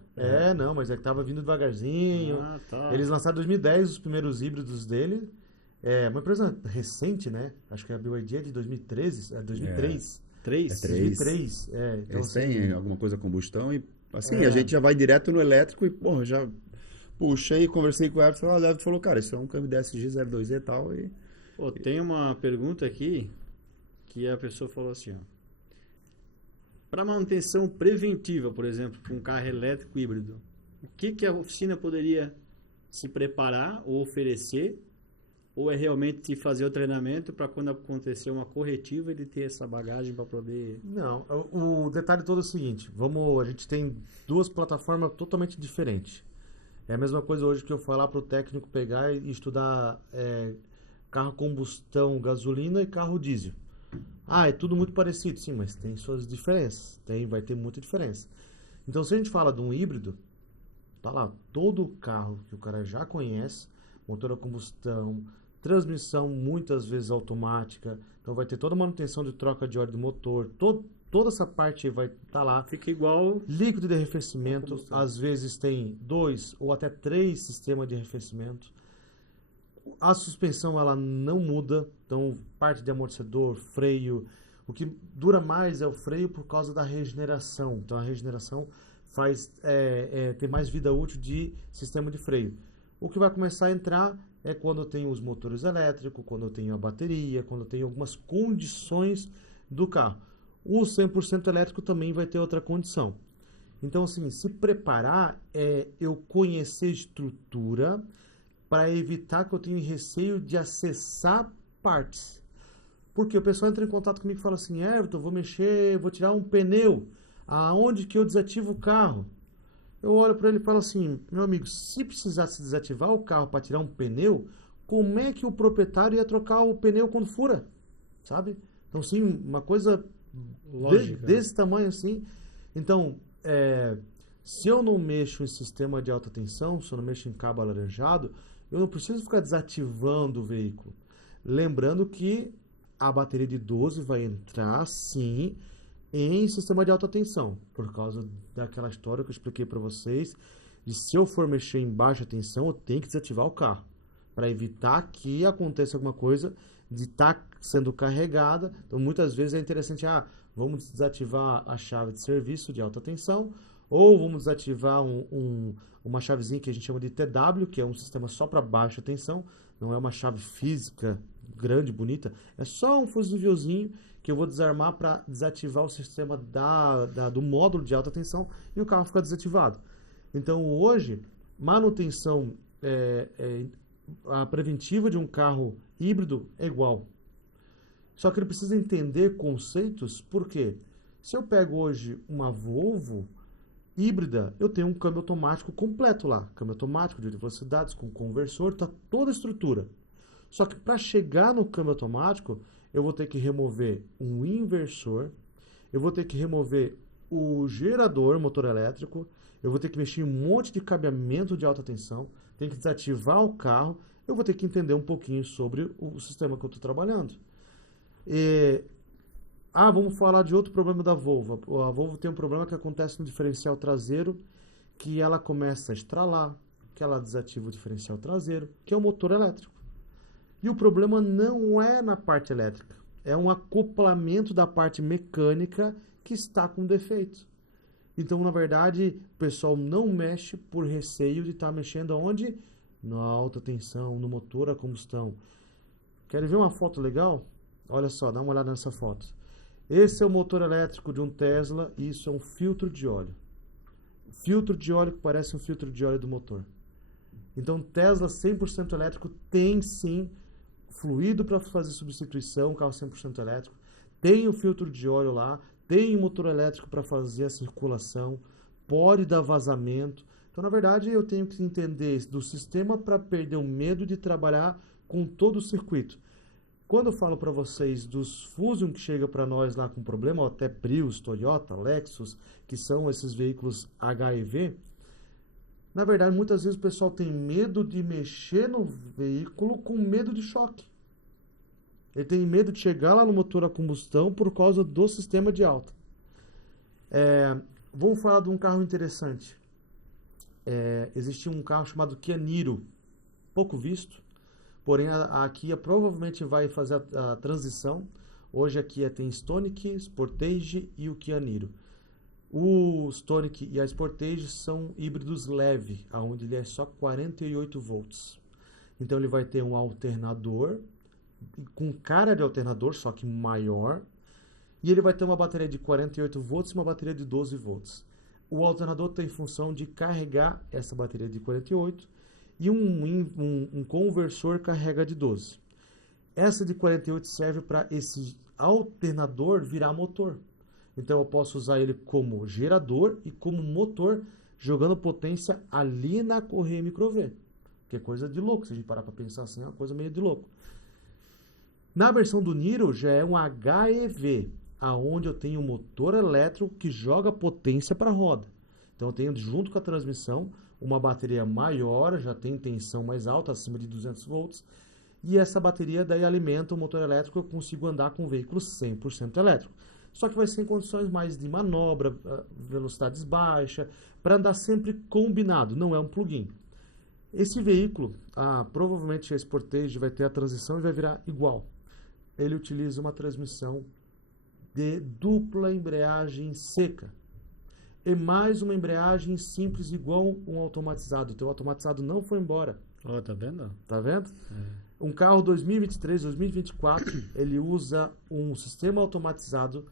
Não, mas é que tava vindo devagarzinho. Tá. Eles lançaram em 2010 os primeiros híbridos dele. É uma empresa recente, né? Acho que a BYD é de 2013, 2003. 2003. Então, eles assim, têm alguma coisa a combustão e assim, a gente já vai direto no elétrico e, porra, já puxei, conversei com o Everton, o Everton falou, cara, isso é um câmbio DSG 02E e tal e... Pô, tem uma pergunta aqui que a pessoa falou assim, ó. Para manutenção preventiva, por exemplo, com um carro elétrico híbrido, o que a oficina poderia se preparar ou oferecer? Ou é realmente fazer o treinamento para quando acontecer uma corretiva ele ter essa bagagem para poder... Não, o detalhe todo é o seguinte, a gente tem duas plataformas totalmente diferentes. É a mesma coisa hoje que eu falar para o técnico pegar e estudar carro combustão, gasolina e carro diesel. É tudo muito parecido, sim, mas tem suas diferenças, vai ter muita diferença. Então, se a gente fala de um híbrido, tá lá, todo o carro que o cara já conhece, motor a combustão, transmissão muitas vezes automática, então vai ter toda a manutenção de troca de óleo do motor, toda essa parte vai estar lá. Fica igual... Líquido de arrefecimento, às vezes tem 2 ou até 3 sistemas de arrefecimento. A suspensão ela não muda, então parte de amortecedor, freio, o que dura mais é o freio por causa da regeneração. Então a regeneração faz ter mais vida útil de sistema de freio. O que vai começar a entrar é quando eu tenho os motores elétricos, quando eu tenho a bateria, quando eu tenho algumas condições do carro. O 100% elétrico também vai ter outra condição. Então, assim, se preparar é eu conhecer estrutura para evitar que eu tenha receio de acessar partes. Porque o pessoal entra em contato comigo e fala assim, Everton, vou tirar um pneu. Aonde que eu desativo o carro? Eu olho para ele e falo assim, meu amigo, se precisasse desativar o carro para tirar um pneu, como é que o proprietário ia trocar o pneu quando fura? Sabe? Então, sim, uma coisa desse tamanho assim. Então, se eu não mexo em sistema de alta tensão, se eu não mexo em cabo alaranjado, eu não preciso ficar desativando o veículo. Lembrando que a bateria de 12 vai entrar, sim, em sistema de alta tensão, por causa daquela história que eu expliquei para vocês, de se eu for mexer em baixa tensão, eu tenho que desativar o carro, para evitar que aconteça alguma coisa de estar sendo carregada. Então, muitas vezes é interessante, vamos desativar a chave de serviço de alta tensão, Ou vamos desativar uma chavezinha que a gente chama de TW, que é um sistema só para baixa tensão, não é uma chave física grande, bonita, é só um fusívelzinho que eu vou desarmar para desativar o sistema do módulo de alta tensão e o carro fica desativado. Então hoje, manutenção a preventiva de um carro híbrido é igual. Só que ele precisa entender conceitos, porque se eu pego hoje uma Volvo híbrida, eu tenho um câmbio automático completo lá. Câmbio automático de velocidades, com conversor, tá toda a estrutura. Só que para chegar no câmbio automático, eu vou ter que remover um inversor, eu vou ter que remover o gerador, motor elétrico, eu vou ter que mexer em um monte de cabeamento de alta tensão, tenho que desativar o carro, eu vou ter que entender um pouquinho sobre o sistema que eu estou trabalhando. Vamos falar de outro problema da Volvo. A Volvo tem um problema que acontece no diferencial traseiro, que ela começa a estralar, que ela desativa o diferencial traseiro, que é o motor elétrico. E o problema não é na parte elétrica, é um acoplamento da parte mecânica que está com defeito. Então, na verdade, o pessoal não mexe por receio de estar mexendo aonde? Na alta tensão, no motor a combustão. Querem ver uma foto legal? Olha só, dá uma olhada nessa foto. Esse é o motor elétrico de um Tesla e isso é um filtro de óleo. Filtro de óleo que parece um filtro de óleo do motor. Então, Tesla 100% elétrico tem sim fluido para fazer substituição, carro 100% elétrico. Tem o filtro de óleo lá, tem o motor elétrico para fazer a circulação, pode dar vazamento. Então, na verdade, eu tenho que entender do sistema para perder o medo de trabalhar com todo o circuito. Quando eu falo para vocês dos Fusion que chega para nós lá com problema, ou até Prius, Toyota, Lexus, que são esses veículos HEV, na verdade, muitas vezes o pessoal tem medo de mexer no veículo com medo de choque. Ele tem medo de chegar lá no motor a combustão por causa do sistema de alta. Vamos falar de um carro interessante. Existe um carro chamado Kia Niro, pouco visto. Porém, a Kia provavelmente vai fazer a transição. Hoje a Kia tem Stonic, Sportage e o Kia Niro. O Stonic e a Sportage são híbridos leve, onde ele é só 48 volts. Então ele vai ter um alternador com cara de alternador, só que maior. E ele vai ter uma bateria de 48 volts e uma bateria de 12 volts. O alternador tem função de carregar essa bateria de 48 e um conversor carrega de 12. Essa de 48 serve para esse alternador virar motor. Então eu posso usar ele como gerador e como motor, jogando potência ali na correia micro-V. Que é coisa de louco, se a gente parar para pensar assim, é uma coisa meio de louco. Na versão do Niro já é um HEV, aonde eu tenho um motor elétrico que joga potência para a roda. Então eu tenho junto com a transmissão uma bateria maior, já tem tensão mais alta, acima de 200 volts, e essa bateria daí alimenta o motor elétrico, eu consigo andar com o veículo 100% elétrico. Só que vai ser em condições mais de manobra, velocidades baixas, para andar sempre combinado, não é um plug-in. Esse veículo, provavelmente a Sportage vai ter a transição e vai virar igual. Ele utiliza uma transmissão de dupla embreagem seca. E mais uma embreagem simples igual um automatizado. O teu automatizado não foi embora. Ó, tá vendo? Tá vendo? Um carro 2023, 2024, ele usa um sistema automatizado,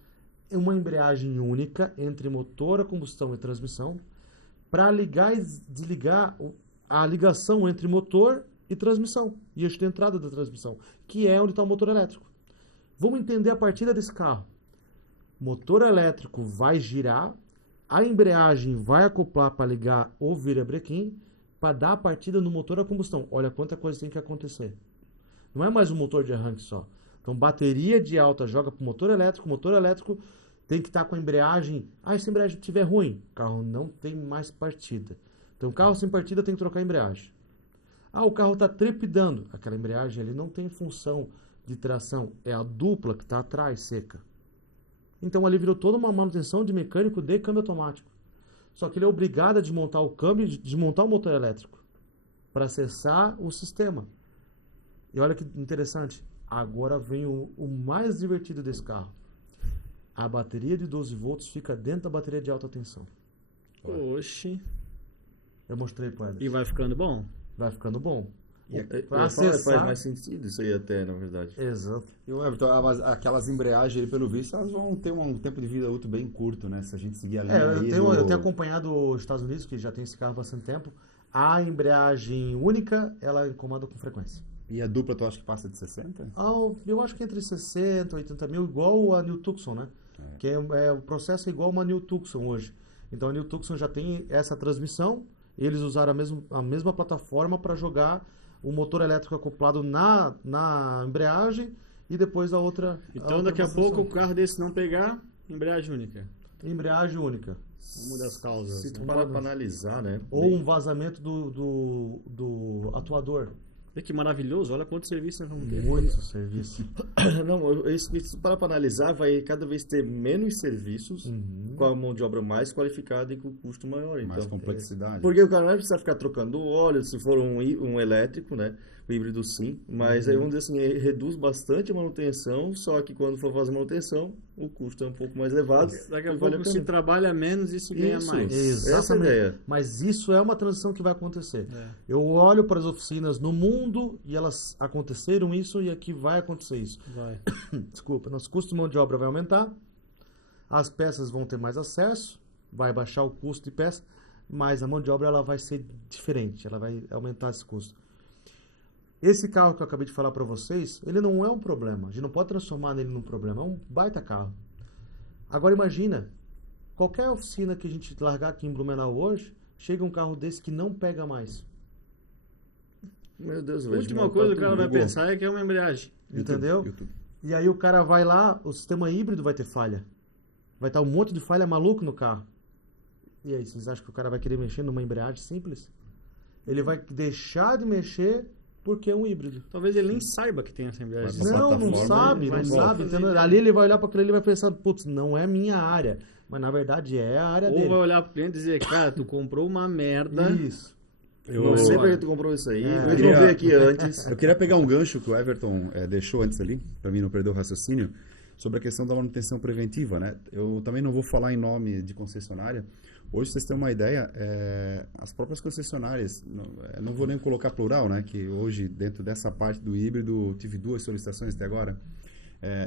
uma embreagem única entre motor a combustão e transmissão, para ligar e desligar a ligação entre motor e transmissão, e eixo de entrada da transmissão, que é onde está o motor elétrico. Vamos entender a partida desse carro. Motor elétrico vai girar, a embreagem vai acoplar para ligar o virabrequim, para dar a partida no motor a combustão. Olha quanta coisa tem que acontecer. Não é mais um motor de arranque só. Então, bateria de alta joga para o motor elétrico tem que estar com a embreagem. Se a embreagem estiver ruim, o carro não tem mais partida. Então, o carro sem partida tem que trocar a embreagem. O carro está trepidando. Aquela embreagem ali não tem função de tração. É a dupla que está atrás, seca. Então, ali virou toda uma manutenção de mecânico de câmbio automático. Só que ele é obrigado a desmontar o câmbio, desmontar o motor elétrico para acessar o sistema. E olha que interessante. Agora vem o mais divertido desse carro. A bateria de 12 volts fica dentro da bateria de alta tensão. Oxi. Eu mostrei pro Ederson. E vai ficando bom? Vai ficando bom. Pra acessar... Faz mais sentido isso aí até, na verdade. Exato. E o Everton, aquelas embreagens, pelo visto, elas vão ter um tempo de vida útil bem curto, né? Se a gente seguir a linha aí eu tenho acompanhado os Estados Unidos, que já tem esse carro há bastante tempo. A embreagem única, ela incomoda com frequência. E a dupla, tu acha que passa de 60? Eu acho que entre 60 e 80 mil, igual a New Tucson, né? Que o processo é igual uma New Tucson hoje. Então a New Tucson já tem essa transmissão, eles usaram a mesma plataforma para jogar o motor elétrico acoplado na embreagem e depois a outra. Então daqui a pouco o carro desse não pegar, embreagem única. Embreagem única. Uma das causas. Se tu parar pra analisar, né? Ou um vazamento do atuador. Vê que maravilhoso, olha quanto serviço nós vamos ter. Muito serviço. Não, se parar pra analisar, vai cada vez ter menos serviços, com a mão de obra mais qualificada e com custo maior. Mais Então, complexidade. porque o cara não vai precisar ficar trocando óleo, se for um elétrico, né? O híbrido sim, mas aí vamos dizer assim, reduz bastante a manutenção, só que quando for fazer manutenção, o custo é um pouco mais elevado. Daqui a e pouco vale se trabalha menos e se ganha Isso. mais. Essa é a ideia. Mas isso é uma transição que vai acontecer. Eu olho para as oficinas no mundo e elas aconteceram isso e aqui vai acontecer isso. Vai. Desculpa, nosso custo de mão de obra vai aumentar, as peças vão ter mais acesso, vai baixar o custo de peça, mas a mão de obra ela vai ser diferente, ela vai aumentar esse custo. Esse carro que eu acabei de falar para vocês, ele não é um problema. A gente não pode transformar nele num problema. É um baita carro. Agora imagina, qualquer oficina que a gente largar aqui em Blumenau hoje, chega um carro desse que não pega mais. Meu Deus, A vai última desmontar coisa que o tudo. cara vai Google. pensar é que é uma embreagem. Entendeu? YouTube. E aí o cara vai lá, o sistema híbrido vai ter falha. Vai estar um monte de falha maluco no carro. E aí, vocês acham que o cara vai querer mexer numa embreagem simples? Ele vai deixar de mexer porque é um híbrido. Talvez ele nem saiba que tem essa embreagem. Mas Não plataforma, sabe, vai não só sabe. fazer Entendeu? ideia. Ali ele vai olhar para aquilo e vai pensar, putz, não é minha área. Mas na verdade é a área Ou dele. vai olhar pro cliente e dizer, cara, tu comprou uma merda. Isso. Não sei pra que tu comprou isso aí. É. Eu não vi aqui antes. Eu queria pegar um gancho que o Everton deixou antes ali, para mim não perder o raciocínio, sobre a questão da manutenção preventiva, né? Eu também não vou falar em nome de concessionária. Hoje, vocês têm uma ideia, as próprias concessionárias, não vou nem colocar plural, né? Que hoje, dentro dessa parte do híbrido, tive 2 solicitações até agora.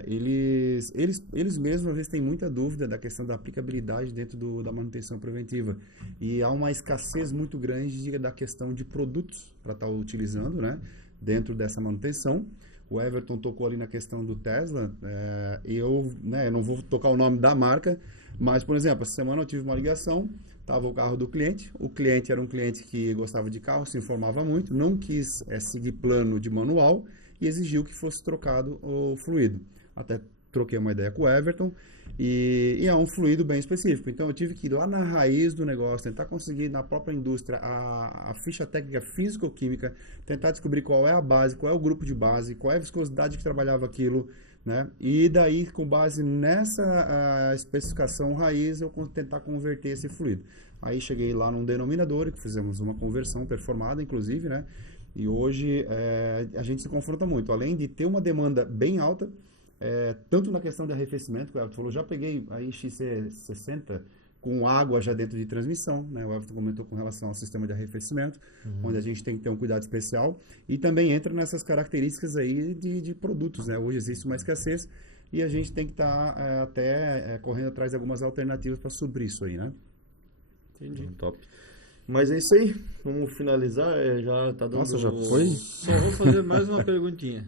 Eles mesmos, às vezes, têm muita dúvida da questão da aplicabilidade dentro da manutenção preventiva. E há uma escassez muito grande da questão de produtos para estar utilizando, né? Dentro dessa manutenção. O Everton tocou ali na questão do Tesla. Eu não vou tocar o nome da marca, mas, por exemplo, essa semana eu tive uma ligação, estava o carro do cliente. O cliente era um cliente que gostava de carro, se informava muito, não quis seguir plano de manual e exigiu que fosse trocado o fluido. Até troquei uma ideia com o Everton e é um fluido bem específico. Então eu tive que ir lá na raiz do negócio, tentar conseguir na própria indústria a ficha técnica físico-química, tentar descobrir qual é a base, qual é o grupo de base, qual é a viscosidade que trabalhava aquilo, né? E daí, com base nessa especificação raiz, eu tentar converter esse fluido. Aí cheguei lá num denominador, que fizemos uma conversão performada, inclusive, né? E hoje a gente se confronta muito. Além de ter uma demanda bem alta, tanto na questão de arrefecimento, que o Everton falou, já peguei aí XC60 com água já dentro de transmissão, né? O Everton comentou com relação ao sistema de arrefecimento, onde a gente tem que ter um cuidado especial, e também entra nessas características aí de produtos, né? Hoje existe uma escassez e a gente tem que estar correndo atrás de algumas alternativas para suprir isso aí, né? Entendi. Top. Mas é isso aí. Vamos finalizar. Já tá dando... Nossa, já foi? Só vou fazer mais uma perguntinha.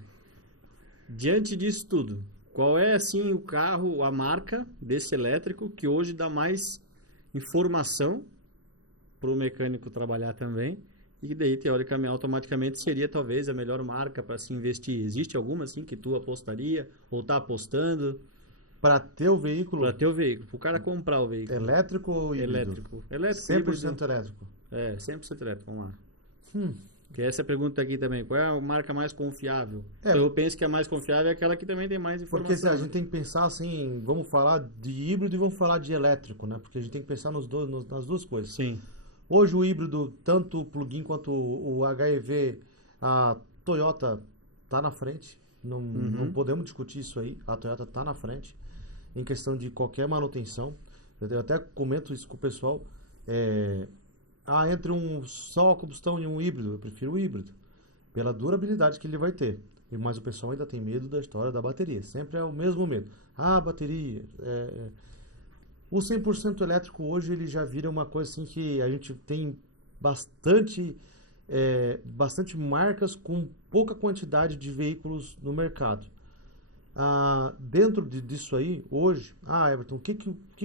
Diante disso tudo, qual é, assim, o carro, a marca desse elétrico que hoje dá mais informação para o mecânico trabalhar também e que daí, teoricamente, automaticamente seria talvez a melhor marca para se investir? Existe alguma, assim, que tu apostaria ou tá apostando Para ter o veículo para ter o veículo, para o cara comprar o veículo? elétrico ou híbrido? Elétrico. 100% elétrico. 100% elétrico, vamos lá. Que essa é a pergunta aqui também. Qual é a marca mais confiável? É. Então, eu penso que a mais confiável é aquela que também tem mais Porque informação. a gente tem que pensar assim, vamos falar de híbrido e vamos falar de elétrico, né? Porque a gente tem que pensar nas duas coisas. Sim. Hoje o híbrido, tanto o plug-in quanto o HEV, a Toyota tá na frente. Não podemos discutir isso aí. A Toyota tá na frente em questão de qualquer manutenção. Eu até comento isso com o pessoal. Entre só a combustão e um híbrido, eu prefiro o híbrido, pela durabilidade que ele vai ter. Mas o pessoal ainda tem medo da história da bateria. Sempre é o mesmo medo. Bateria. O 100% elétrico hoje ele já vira uma coisa assim que a gente tem bastante marcas com pouca quantidade de veículos no mercado. Dentro disso aí, hoje, Everton, o que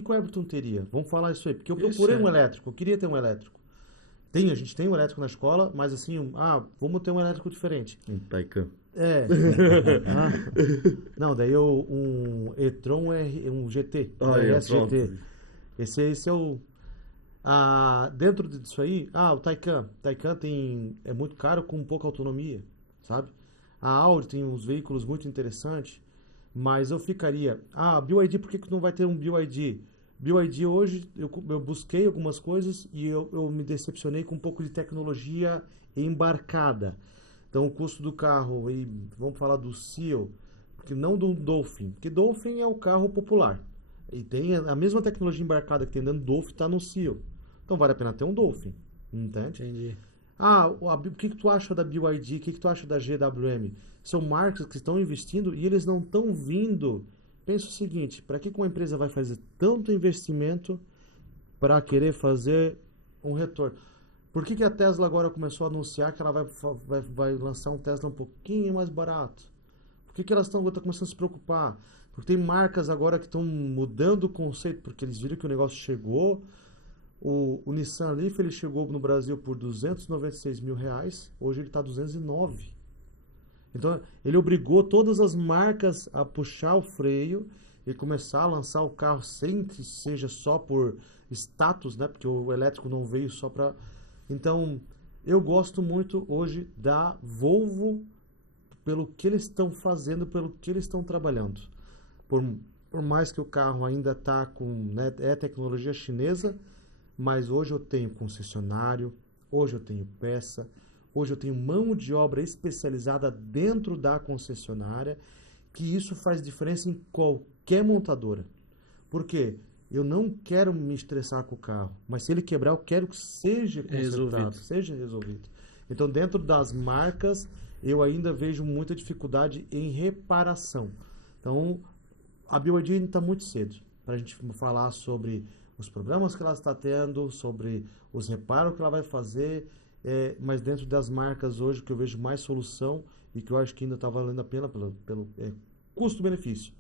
o Everton teria? Vamos falar isso aí, porque eu procurei um elétrico, eu queria ter um elétrico. A gente tem um elétrico na escola, mas assim, vamos ter um elétrico diferente. Um Taycan. Não, daí um e-tron um GT, RS-GT. Esse é o... dentro disso aí, o Taycan. Taycan é muito caro com pouca autonomia, sabe? A Audi tem uns veículos muito interessantes, mas eu ficaria... BYD, por que não vai ter um BYD? BYD hoje, eu busquei algumas coisas e eu me decepcionei com um pouco de tecnologia embarcada. Então, o custo do carro, e vamos falar do Seal, porque não do Dolphin, porque Dolphin é o carro popular. E tem a mesma tecnologia embarcada que tem dentro do Dolphin, está no Seal. Então, vale a pena ter um Dolphin, entende? Entendi. O que tu acha da BYD, o que tu acha da GWM? São marcas que estão investindo e eles não estão vindo... Pensa o seguinte, para que uma empresa vai fazer tanto investimento para querer fazer um retorno? Por que a Tesla agora começou a anunciar que ela vai lançar um Tesla um pouquinho mais barato? Por que elas estão começando a se preocupar? Porque tem marcas agora que estão mudando o conceito, porque eles viram que o negócio chegou. O Nissan Leaf ele chegou no Brasil por R$296 mil, hoje ele está 209. Então, ele obrigou todas as marcas a puxar o freio e começar a lançar o carro sem que seja só por status, né? Porque o elétrico não veio só para... Então, eu gosto muito hoje da Volvo pelo que eles estão fazendo, pelo que eles estão trabalhando. Por mais que o carro ainda está com... é tecnologia chinesa, mas hoje eu tenho concessionário, hoje eu tenho peça... Hoje eu tenho mão de obra especializada dentro da concessionária, que isso faz diferença em qualquer montadora. Por quê? Eu não quero me estressar com o carro, mas se ele quebrar, eu quero que seja consertado, seja resolvido. Então, dentro das marcas, eu ainda vejo muita dificuldade em reparação. Então, a BYD ainda está muito cedo para a gente falar sobre os programas que ela está tendo, sobre os reparos que ela vai fazer... mas dentro das marcas hoje que eu vejo mais solução e que eu acho que ainda está valendo a pena pelo custo-benefício.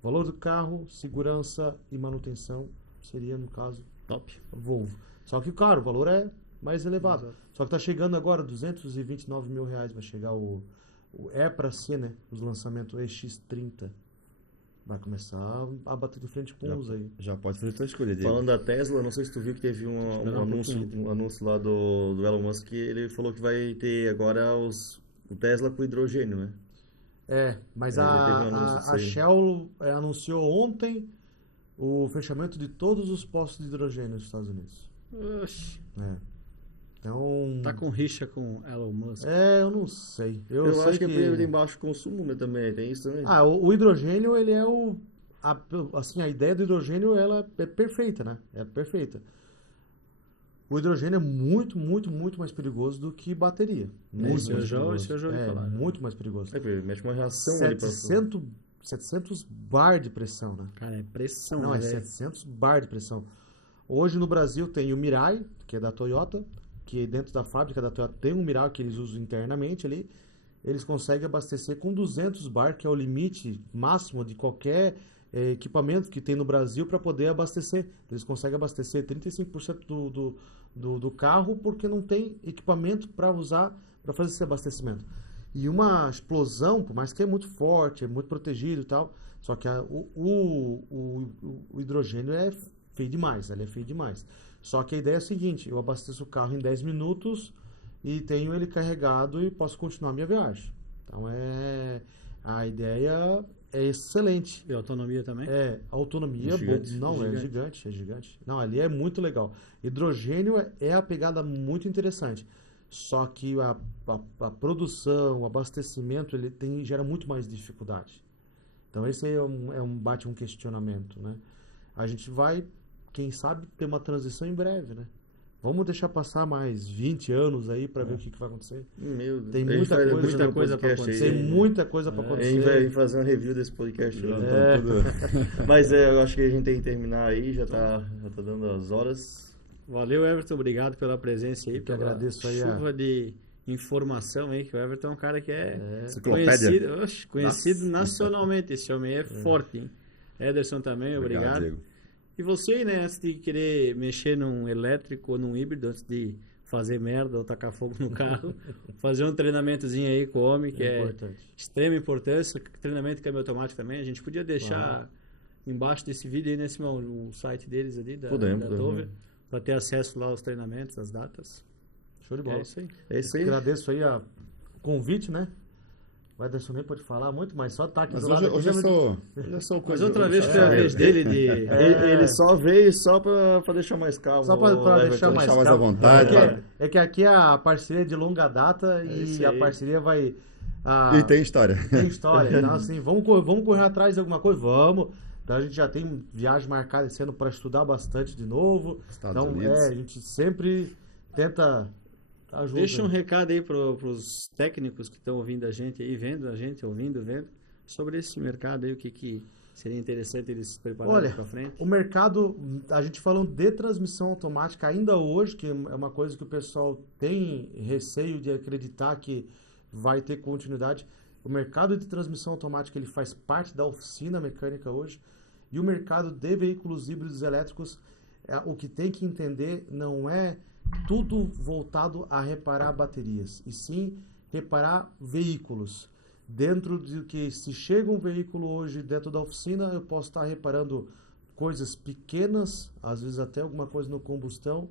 Valor do carro, segurança e manutenção seria, no caso, top. Volvo. Só que, claro, o valor é mais elevado. Exato. Só que está chegando agora R$229 mil, vai chegar para ser, né? Os lançamentos EX30. Vai começar a bater de frente com os aí. Já pode fazer a tua escolha dele. Falando da Tesla, não sei se tu viu que teve um anúncio lá do Elon Musk, que ele falou que vai ter agora o Tesla com hidrogênio, né? Mas a Shell anunciou ontem o fechamento de todos os postos de hidrogênio nos Estados Unidos. Oxi. Então... Tá com rixa com Elon Musk. Eu não sei. Eu acho que é de baixo consumo, né, também. Tem isso também. O hidrogênio, ele é a ideia do hidrogênio, ela é perfeita, né? É perfeita. O hidrogênio é muito, muito, muito mais perigoso do que bateria. Isso eu já ouvi falar. Muito mais perigoso. Mexe com uma reação 700 bar de pressão, né? Cara, é pressão. Não, 700 bar de pressão. Hoje no Brasil tem o Mirai, que é da Toyota, que dentro da fábrica da Toyota tem um Mirai que eles usam internamente ali. Eles conseguem abastecer com 200 bar, que é o limite máximo de qualquer equipamento que tem no Brasil para poder abastecer. Eles conseguem abastecer 35% do carro porque não tem equipamento para usar para fazer esse abastecimento. E uma explosão, por mais que é muito forte, é muito protegido e tal, só que o hidrogênio é feio demais, ele é feio demais. Só que a ideia é a seguinte, eu abasteço o carro em 10 minutos e tenho ele carregado e posso continuar a minha viagem. Então a ideia é excelente. E a autonomia também? A autonomia é gigante. Não, ali é muito legal. Hidrogênio é a pegada muito interessante. Só que a produção, o abastecimento, ele gera muito mais dificuldade. Então esse aí bate um questionamento, né? A gente vai, quem sabe, ter uma transição em breve, né? Vamos deixar passar mais 20 anos aí para ver o que vai acontecer. Meu Deus. Tem A gente muita vai coisa, fazer um coisa pra podcast Tem aí. muita coisa para A gente vai acontecer. fazer uma review desse podcast. É. Mas eu acho que a gente tem que terminar aí, já tá dando as horas. Valeu, Everton. Obrigado pela presença aí, Eu que pela agradeço aí chuva de informação aí, que o Everton é um cara que é Enciclopédia. conhecido nacionalmente. Esse homem é forte, hein? Ederson também, obrigado. Diego. E você, né, antes de querer mexer num elétrico ou num híbrido, antes de fazer merda ou tacar fogo no carro, fazer um treinamentozinho aí com o homem, que é Importante. extrema importância. Treinamento de câmbio automático também. A gente podia deixar embaixo desse vídeo aí, nesse o site deles ali, da Podemos. Dover, para ter acesso lá aos treinamentos, às datas. Show de bola. É isso aí. É isso aí. Agradeço aí o convite, né? O Ederson nem pode falar muito, mas só tá aqui Mas do lado. hoje aqui eu já me- sou Mas outra vez foi a vez dele de... Ele só veio só pra deixar mais calmo. Só pra Everton. deixar mais à calmo. vontade. É que aqui a parceria é de longa data isso e a aí. parceria vai... E tem história. Tem história. Então, assim, vamos correr atrás de alguma coisa? Vamos. Então, a gente já tem viagem marcada esse ano para estudar bastante de novo. Estados Então, Unidos. a gente sempre tenta ajuda. Deixa um recado aí pros técnicos que estão ouvindo a gente aí, vendo a gente, ouvindo, vendo, sobre esse mercado aí, o que seria interessante eles se prepararem Olha, para frente. o mercado, a gente falando de transmissão automática ainda hoje, que é uma coisa que o pessoal tem receio de acreditar que vai ter continuidade. O mercado de transmissão automática ele faz parte da oficina mecânica hoje. E o mercado de veículos híbridos elétricos, o que tem que entender não é tudo voltado a reparar baterias, e sim reparar veículos. Dentro de que se chega um veículo hoje dentro da oficina, eu posso estar reparando coisas pequenas, às vezes até alguma coisa no combustão,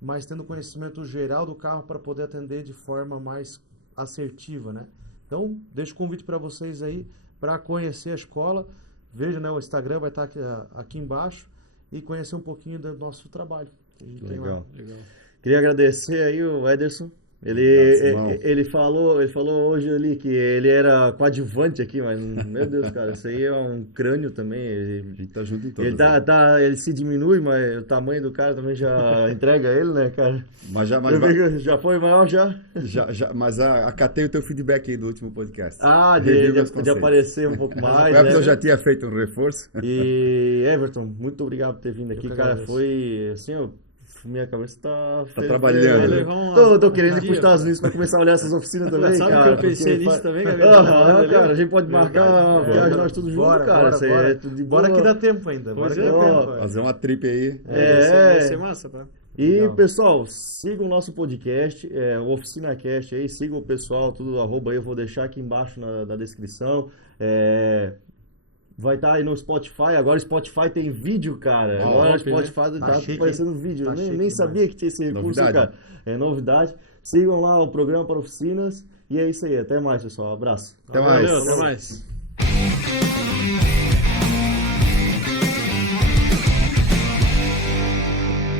mas tendo conhecimento geral do carro para poder atender de forma mais assertiva, né? Então, deixo o convite para vocês aí para conhecer a escola. Veja, né, o Instagram vai estar aqui embaixo e conhecer um pouquinho do nosso trabalho. A gente tem lá. Legal. Legal. Queria agradecer aí o Ederson. Ele falou hoje ali que ele era coadjuvante aqui, mas meu Deus, cara, isso aí é um crânio também. A gente tá junto em Ele todas. ele se diminui, mas o tamanho do cara também já entrega ele, né, cara? Mas Eu vi que já foi maior já. mas acatei o teu feedback aí do último podcast. Ah, Revi meus de conceitos. aparecer um pouco O mais, Everton né? já tinha feito um reforço. E Everton, muito obrigado por ter vindo aqui, que cara. agradeço. Foi assim, ó, minha cabeça tá trabalhando. Vai levar um- Tô querendo ir dia, pros Estados Unidos pra começar a olhar essas oficinas também, Sabe cara. que eu pensei porque nisso também, Aham, Gabriel? cara, a gente pode marcar uma viagem nós todos juntos, Bora, cara. bora, Isso aí bora. é tudo de Bora boa. que dá tempo ainda. Bora Pois que é, dá ó, tempo. Fazer uma trip aí. Vai ser massa, tá? E, Legal. pessoal, sigam o nosso podcast, o OficinaCast aí, sigam o pessoal, tudo arroba aí, eu vou deixar aqui embaixo na descrição. Vai estar aí no Spotify, agora o Spotify tem vídeo, cara. Agora o top, né? Spotify Tá tá chique, aparecendo vídeo, tá eu chique nem sabia demais. que tinha esse recurso, Novidade. cara. É novidade. Sigam lá o programa para oficinas, e é isso aí, até mais, pessoal, abraço. Até mais. Valeu, até mais.